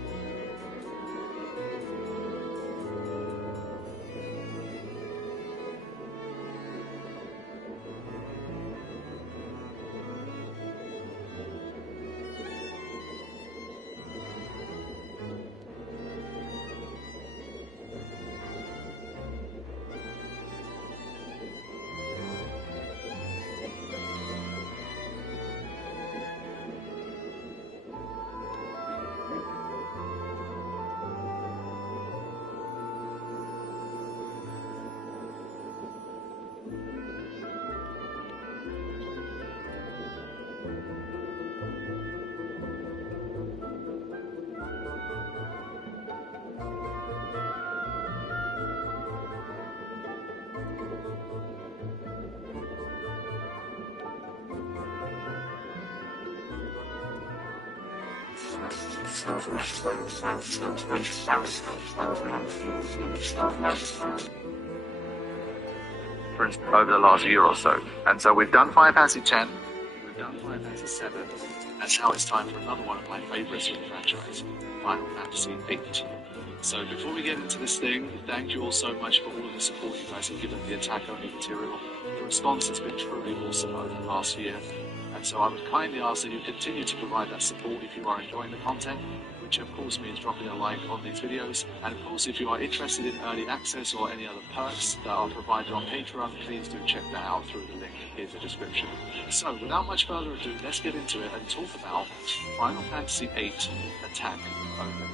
Over the last year or so. And so we've done Final Fantasy X, we've done Final Fantasy VII, and now it's time for another one of my favourites from the franchise, Final Fantasy VIII. So before we get into this thing, thank you all so much for all of the support you guys have given the attack-only material. The response has been truly awesome over the last year, and so I would kindly ask that you continue to provide that support if you are enjoying the content, which of course means dropping a like on these videos. And of course, if you are interested in early access or any other perks that are provided on Patreon, please do check that out through the link in the description. So without much further ado, let's get into it and talk about Final Fantasy VIII Attack Only.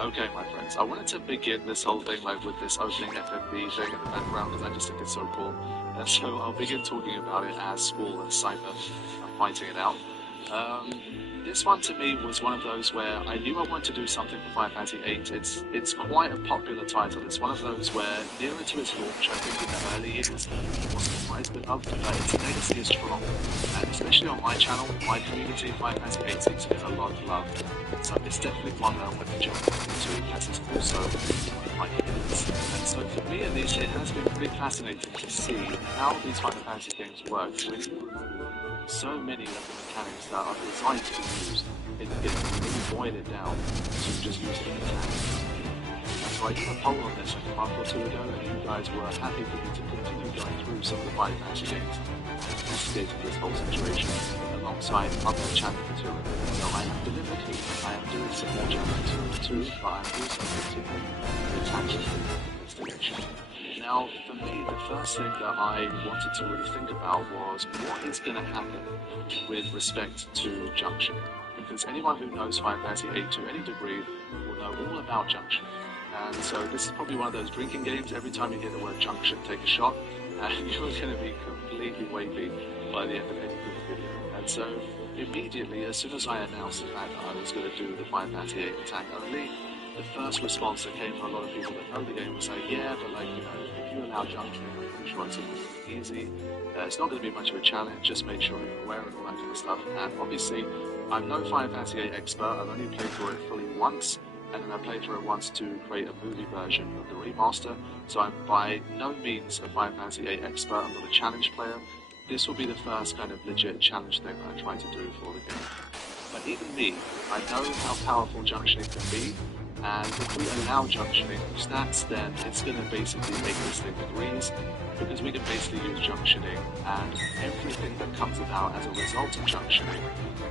Okay, my friends, I wanted to begin this whole thing like with this opening FMV thing in the background because I just think it's so cool. And so I'll begin talking about it as Squall and Cypher are fighting it out. this one to me was one of those where I knew I wanted to do something for Final Fantasy VIII. It's quite a popular title. It's one of those where, nearer to its launch, I think in the early years, it wasn't quite as beloved, but its legacy is strong. And especially on my channel, my community, Final Fantasy VIII seems to get a lot of love. So it's definitely one that I want to jump into, as it's also my favorites. And so for me at least, it has been pretty fascinating to see how these Final Fantasy games work when you remove so many of the mechanics that are designed to be used in the game, and really boil it down to just using mechanics. And so I did a poll on this like a month or two ago, and you guys were happy for me to continue going through some of the Final Fantasy games and investigating this whole situation alongside other channel material. So I am delivered here. I am doing some more channel material too, but I'm also continuing the tangent investigation. Now, for me, the first thing that I wanted to really think about was what is going to happen with respect to junction. Because anyone who knows Final Fantasy VIII to any degree will know all about junction. And so this is probably one of those drinking games. Every time you hear the word junction, take a shot, and you're going to be completely wavy by the end of any given video. And so immediately, as soon as I announced the fact that I was going to do the Final Fantasy VIII attack only, the first response that came from a lot of people that know the game was like, yeah, but like, you know, if you allow junction, I'm pretty sure it's easy. It's not going to be much of a challenge, just make sure you're aware of all that kind of stuff. And obviously, I'm no Final Fantasy VIII expert, I've only played through it fully once, and then I played through it once to create a movie version of the remaster, so I'm by no means a Final Fantasy VIII expert, I'm not a challenge player. This will be the first kind of legit challenge thing that I try to do for the game. But even me, I know how powerful junctioning can be, and if we allow junctioning stats, then it's going to basically make this thing degrees, because we can basically use junctioning and everything that comes about as a result of junctioning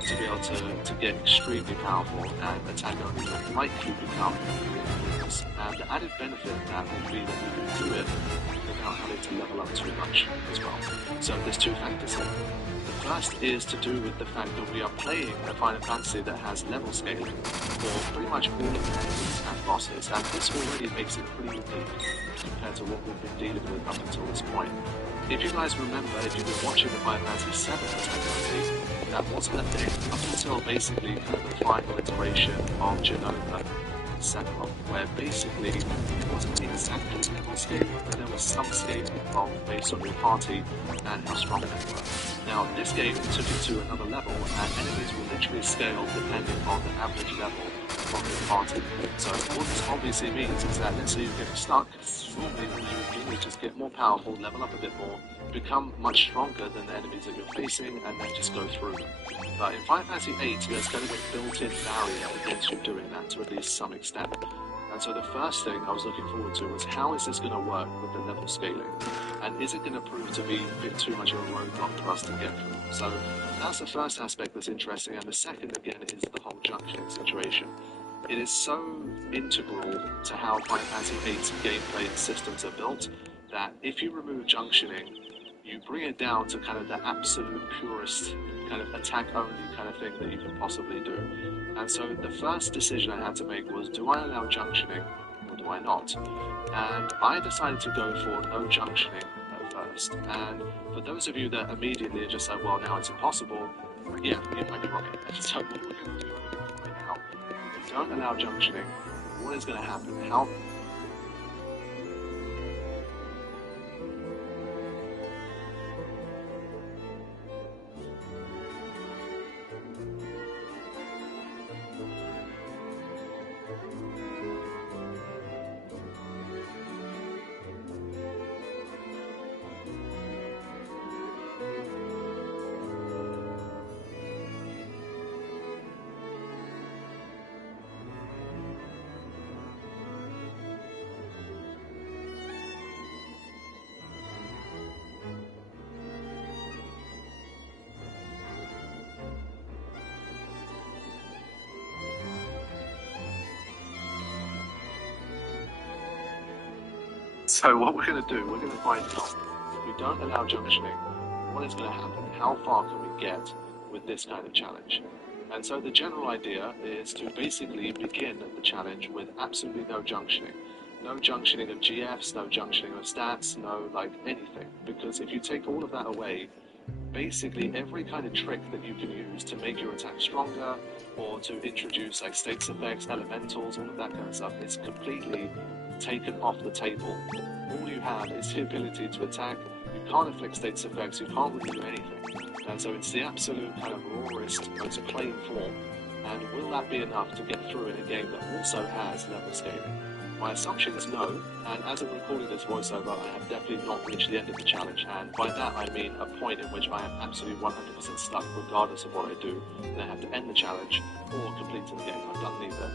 to be able to get extremely powerful and attack only will likely become weakness. And the added benefit of that will be that we can do it without having to level up too much as well. So there's two factors here. The first is to do with the fact that we are playing a Final Fantasy that has level scaling for pretty much all of the enemies and bosses, and this already makes it pretty unique compared to what we've been dealing with up until this point. If you guys remember, if you've been watching the Final Fantasy VII attack, that wasn't a thing up until basically kind of the final iteration of Genova Sephiroth, where basically it wasn't exactly level scaling, but there was some scaling involved based on your party and how strong they were. Now, this game took it to another level, and enemies will literally scale depending on the average level of your party. So what this obviously means is that let's say you're getting stuck, normally what you would do is just get more powerful, level up a bit more, become much stronger than the enemies that you're facing, and then just go through them. But in Final Fantasy VIII, there's going to be a built-in barrier against you doing that to at least some extent. And so the first thing I was looking forward to was how is this going to work with the level scaling? And is it going to prove to be a bit too much of a roadblock for us to get through? So that's the first aspect that's interesting, and the second, again, is the whole junctioning situation. It is so integral to how Final Fantasy VIII's gameplay and systems are built that if you remove junctioning, you bring it down to kind of the absolute purest kind of attack-only kind of thing that you can possibly do. And so the first decision I had to make was, do I allow junctioning or do I not? And I decided to go for no junctioning at first. And for those of you that immediately are just like, well, now it's impossible, yeah, you might be right. So what we're going to do right now, if we don't allow junctioning, what is going to happen? How So what we're going to do, we're going to find out, if we don't allow junctioning, what is going to happen? How far can we get with this kind of challenge? And so the general idea is to basically begin the challenge with absolutely no junctioning. No junctioning of GFs, no junctioning of stats, no like anything. Because if you take all of that away, basically every kind of trick that you can use to make your attack stronger, or to introduce like status effects, elementals, all of that kind of stuff is completely taken off the table. All you have is the ability to attack. You can't inflict status effects, you can't really do anything. And so it's the absolute kind of rawest, most plain form. And will that be enough to get through in a game that also has level scaling? My assumption is no, and as I'm recording this voiceover, I have definitely not reached the end of the challenge, and by that I mean a point in which I am absolutely 100% stuck regardless of what I do, and I have to end the challenge or complete the game. I've done neither.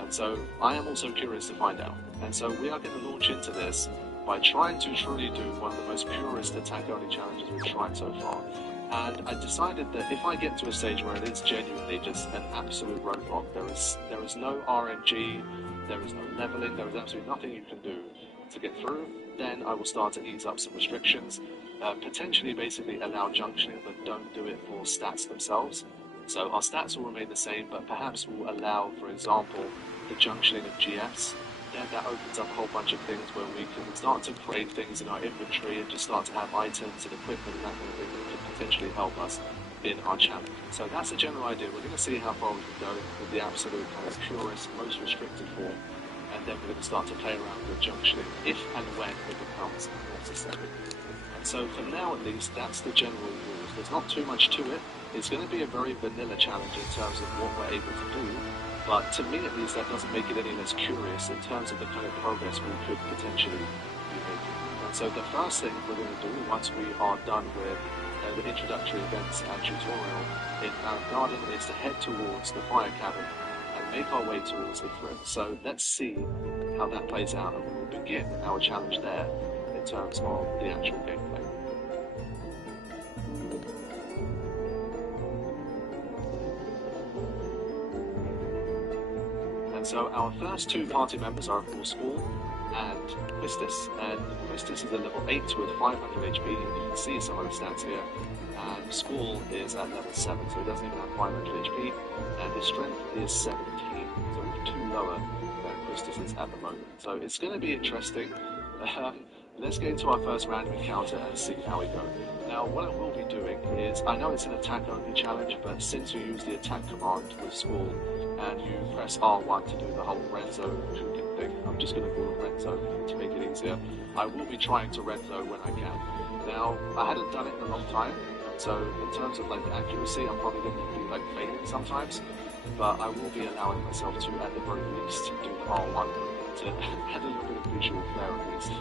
And so I am also curious to find out. And so we are going to launch into this by trying to truly do one of the most purest attack-only challenges we've tried so far. And I decided that if I get to a stage where it is genuinely just an absolute roadblock, there is no RNG, there is no leveling, there is absolutely nothing you can do to get through, then I will start to ease up some restrictions, potentially basically allow junctioning, but don't do it for stats themselves. So our stats will remain the same, but perhaps we'll allow, for example, the junctioning of GFs. Then that opens up a whole bunch of things where we can start to create things in our inventory and just start to have items and equipment and that kind of thing that could potentially help us in our challenge. So that's the general idea. We're going to see how far we can go with the absolute kind of purest, most restricted form, and then we're going to start to play around with junctioning if and when it becomes necessary. And so for now at least, that's the general rules. There's not too much to it. It's going to be a very vanilla challenge in terms of what we're able to do, but to me at least that doesn't make it any less curious in terms of the kind of progress we could potentially be making. And so the first thing we're going to do once we are done with the introductory events and tutorial in Barren Garden is to head towards the fire cabin and make our way towards the thrill. So let's see how that plays out, and we will begin our challenge there in terms of the actual gameplay. And so our first two party members are of course Squall and Quistis, and Quistis is a level 8 with 500 HP, and you can see some of the stats here, and Squall is at level 7, so he doesn't even have 500 HP, and his strength is 17, so we're 2 lower than Quistis is at the moment. So it's going to be interesting. Let's get into our first random encounter and see how we go. Now what I will be doing is, I know it's an attack only challenge, but since you use the attack command with Squall, and you press R1 to do the whole Renzo cooking thing, I'm just going to call it Renzo to make it easier. I will be trying to Renzo when I can. Now, I hadn't done it in a long time, so in terms of like accuracy, I'm probably going to be like failing sometimes, but I will be allowing myself to, at the very least, do R1 to add a little bit of visual flair at least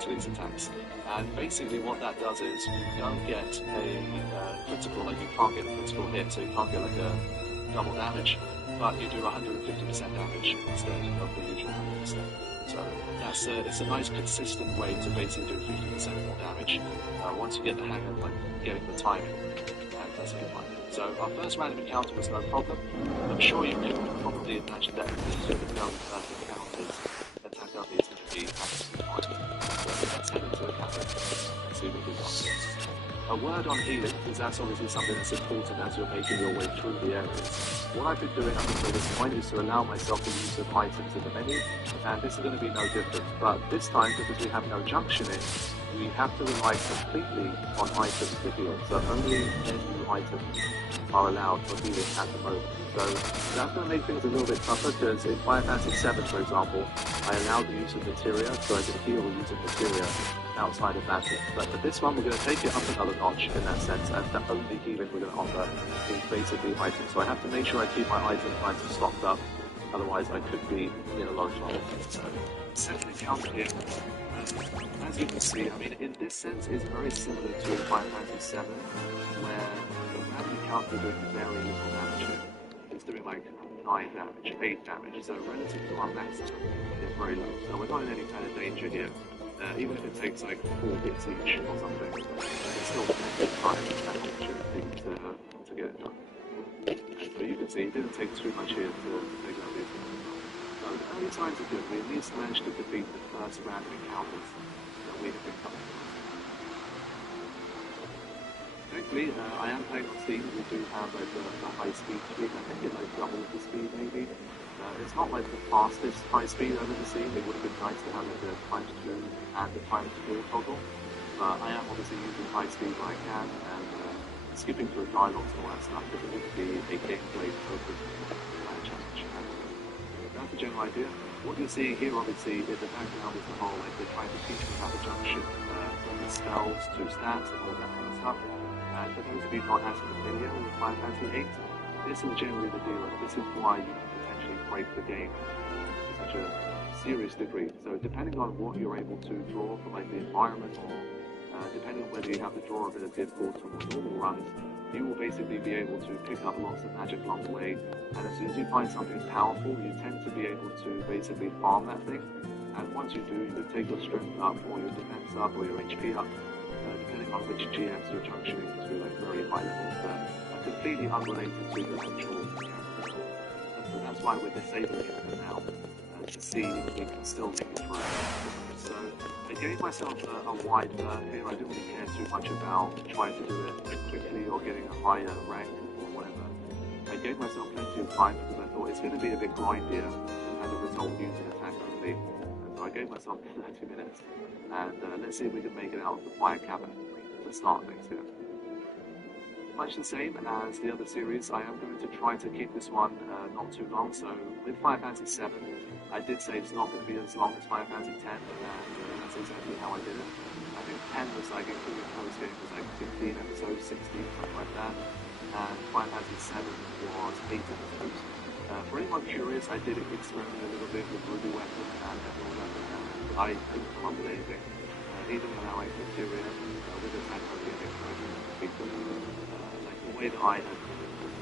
to these attacks. And basically what that does is you don't get a critical, like you can't get a critical hit, so you can't get like a double damage, but you do 150% damage instead of the usual 100%. So it's a nice consistent way to basically do 50% more damage once you get the hang of like getting the timing, and that's a good one. So our first random encounter was no problem. I'm sure you can probably imagine that the no encounters attack only is going to be absolutely fine. So let's head into the cabin and see what we've got. A word on healing, because that's obviously something that's important as you're making your way through the areas. What I've been doing up until this point is to allow myself the use of items in the menu, and this is going to be no different. But this time, because we have no junctioning, we have to rely completely on items to heal. So only menu items are allowed for healing at the moment. So that's going to make things a little bit tougher, because in Final Fantasy 7, for example, I allowed the use of materia, so I can heal using materia outside of battle. But for this one, we're going to take it up another notch in that sense, and the only healing we're going to offer is basically items. So I have to make sure I keep my items nice and stocked up, otherwise I could be in a lot of trouble. So, second encounter here, as you can see, I mean, in this sense, it's very similar to Final Fantasy 7, where the random encounter doing very little damage here. It's doing like 9 damage, 8 damage, so relative to our maximum, it's very low. So we're not in any kind of danger here. Even if it takes like 4 hits each or something, it's still plenty of time and opportunity to get it done. So you can see it didn't take too much here to take that hit. So the early signs are good. We at least managed to defeat the first random encounters that we have been coming to. Thankfully, I am playing on Steam. We do have like a high speed speed. I think it like doubles the speed maybe. It's not like the fastest high speed I've ever seen. It would have been nice to have like a times 2 and a times 4 toggle. But I am obviously using high speed when I can, and skipping through dialogues and all that stuff, because it would be a gameplay focused challenge. That's the general idea. What you're seeing here, obviously, in the background is the whole, like, they're trying to teach me how to jump ship, from the spells to stats and all that kind of stuff. And for those of you not as familiar with Final Fantasy VIII, this is generally the deal. This is why you can potentially break the game to such a serious degree. So depending on what you're able to draw from, like, the environment, or depending on whether you have the draw ability, of course, from the normal runs, you will basically be able to pick up lots of magic along the way. And as soon as you find something powerful, you tend to be able to basically farm that thing. And once you do, you can take your strength up, or your defense up, or your HP up, depending on which GMs you're junctioning to, like, very high levels that are completely unrelated to your actual character. So that's why we're disabling it for now, to see if we can still make it through. So I gave myself a wide berth here. I didn't really care too much about trying to do it quickly or getting a higher rank or whatever. I gave myself plenty of time because I thought it's going to be a bit grindier as a result using attack only. And so I gave myself 30 minutes. And let's see if we can make it out of the fire cabin to start things here. Much the same as the other series, I am going to try to keep this one not too long. So with Final Fantasy VII, I did say it's not going to be as long as Final Fantasy X, and that's exactly how I did it. I think 10 was like, including post game, was like 15 episodes, 16, something like that. And Final Fantasy VII was 8 episodes. For anyone curious, I did experiment a little bit with Ruby Weapon and Emerald Weapon, and I couldn't come up with anything. Even allowing criteria with attack only and people, like the way that I had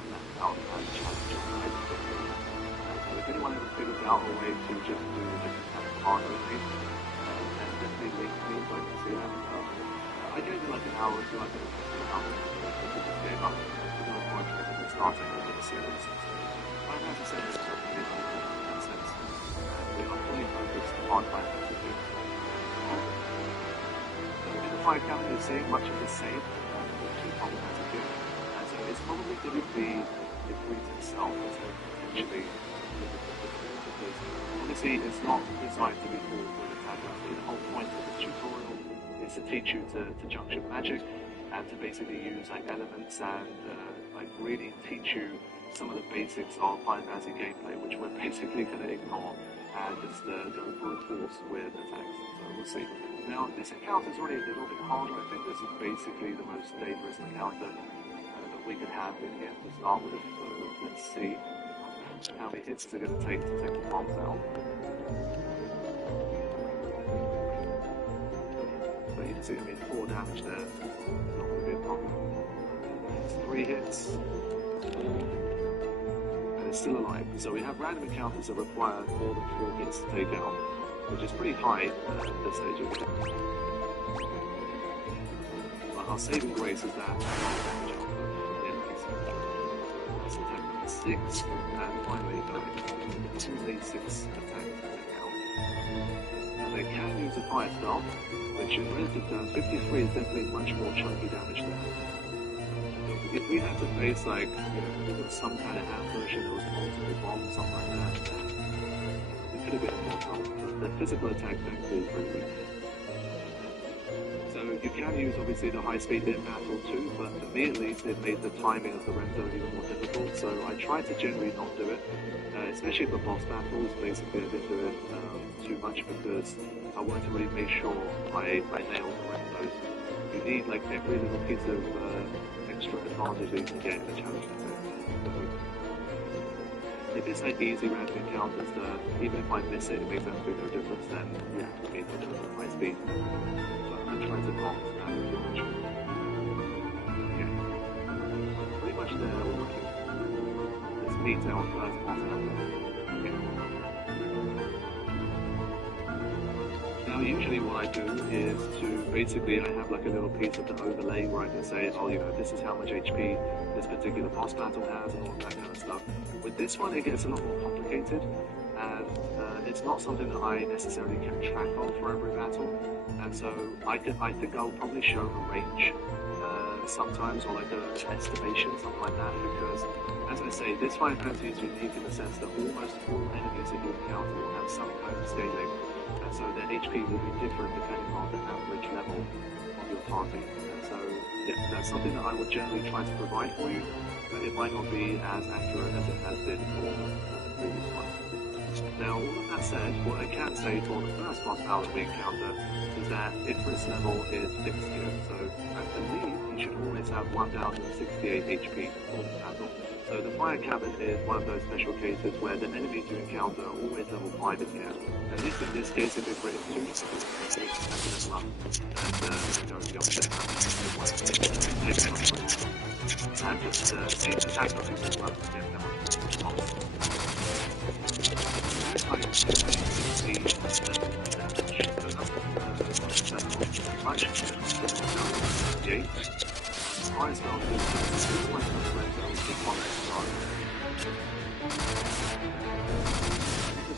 mapped out and challenge, I did. So if anyone ever figures out a way to just do like attack hard only, then definitely link me so I can see that. I gave it like an hour or two, I could have just gave up. I don't know if I'm starting with the series. I have to say this is something in that sense. We are fully focused on Final Fantasy II. In the Fire Cabin, you're seeing much of the same with Final Fantasy II. And so it's probably going to be the Greet itself that's potentially because obviously it's not designed to be full with attack. The whole point of the tutorial is to teach you to junction magic and to basically use like elements and like really teach you some of the basics of Final Fantasy gameplay, which we're basically going to ignore and just go brute force with attacks. So we'll see. Now, this encounter is already a little bit harder. I think this is basically the most dangerous encounter that we could have in here to start with. So let's see how many hits it's going to take the bombs out. So you can see, I mean, 4 damage there. Not going to be a problem. It's 3 hits. And it's still alive. So we have random encounters that require more than 4 hits to take out, which is pretty high at this stage of the game. But our saving grace is that damage output from the enemies. That's attack number 6, and finally died. 2d6 attacks to take out. And they can use a fire spell, which in relative terms, 53 is definitely much more chunky damage there. If we had to face like, you know, some kind of ambush and there was multiple bombs, something like that, it could have been more trouble. But the physical attack thankfully is pretty weak. So you can use obviously the high speed in battle too, but for me at least it made the timing of the rend zone even more difficult, so I tried to generally not do it, especially for boss battles. Basically I didn't do it too much because I wanted to really make sure I nailed the rend zones. You need like every little piece of extra advantage that you can get in a challenge like this. If it's like easy random encounters that even if I miss it, it makes absolutely no difference, then yeah, I mean, it's at high speed. So I'm not trying to not stand too much. Okay. Pretty much there, we're looking. Let's meet our first boss battle. Okay. Now usually what I do is to basically, I have like a little piece of the overlay where I can say, oh, you know, this is how much HP this particular boss battle has and all that kind of stuff. With this one, it gets a lot more complicated, and it's not something that I necessarily kept track of for every battle, and so I think I'll probably show a range sometimes, or like an estimation, something like that, because, as I say, this Final Fantasy is unique in the sense that almost all enemies that you encounter will have some kind of scaling, and so their HP will be different depending on the average level of your party, and so yeah, that's something that I would generally try to provide for you. It might not be as accurate as it has been for the previous one. Now, all of that said, what I can say for the first boss battle we encounter is that Ifrit's level is fixed here, so I believe he should always have 1068 HP for the battle. So the fire cabin is one of those special cases where the enemies you encounter are always level 5 in here. At least in this case, if Ifrit is 2, it's level up, and go the opposite and just see the attack of his level up to get them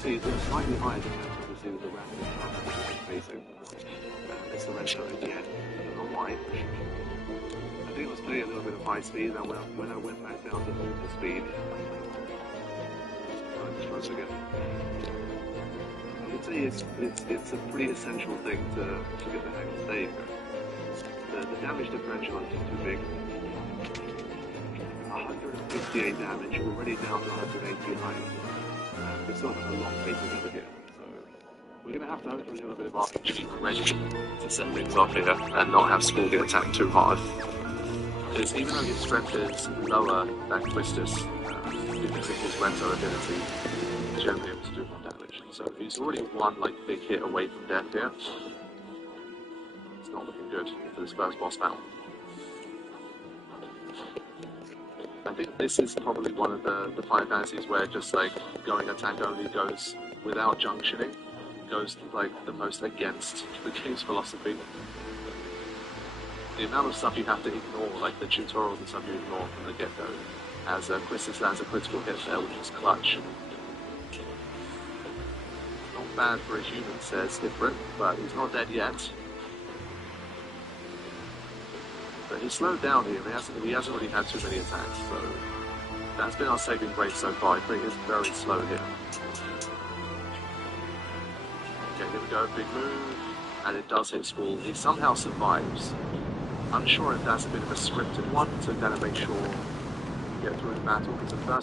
see, they're slightly higher than that, obviously, with the rapid encounter basic. It's the red shot at the end. I don't know why. I think it was playing a little bit of high speed, and when I went back down to normal speed, once again. I'd say it's a pretty essential thing to get the hang of staying there. The damage differential is just too big. 158 damage, we're already down to 189. We've still got a long way to go here, so we're going to have to hope for a little bit of RPG ready to set things off here and not have Skull get attacked too hard. Because even though his strength is lower than Quistis, because of his Rento ability, he's generally able to do more damage. So he's already one big hit away from death here. It's not looking good for this first boss battle. I think this is probably one of the Final Fantasies where just going attack only goes without junctioning, goes the most against the game's philosophy. The amount of stuff you have to ignore, the tutorials and stuff you ignore from the get-go, as Quistis lands a critical hit there, which is clutch. Not bad for a human, says Ifrit, but he's not dead yet. But he's slowed down here, he hasn't really had too many attacks, so that's been our saving grace so far. Ifrit is very slow here. Okay, here we go, big move, and it does hit Skull. He somehow survives. Unsure if that's a bit of a scripted one to kind of make sure you get through the battle, because the first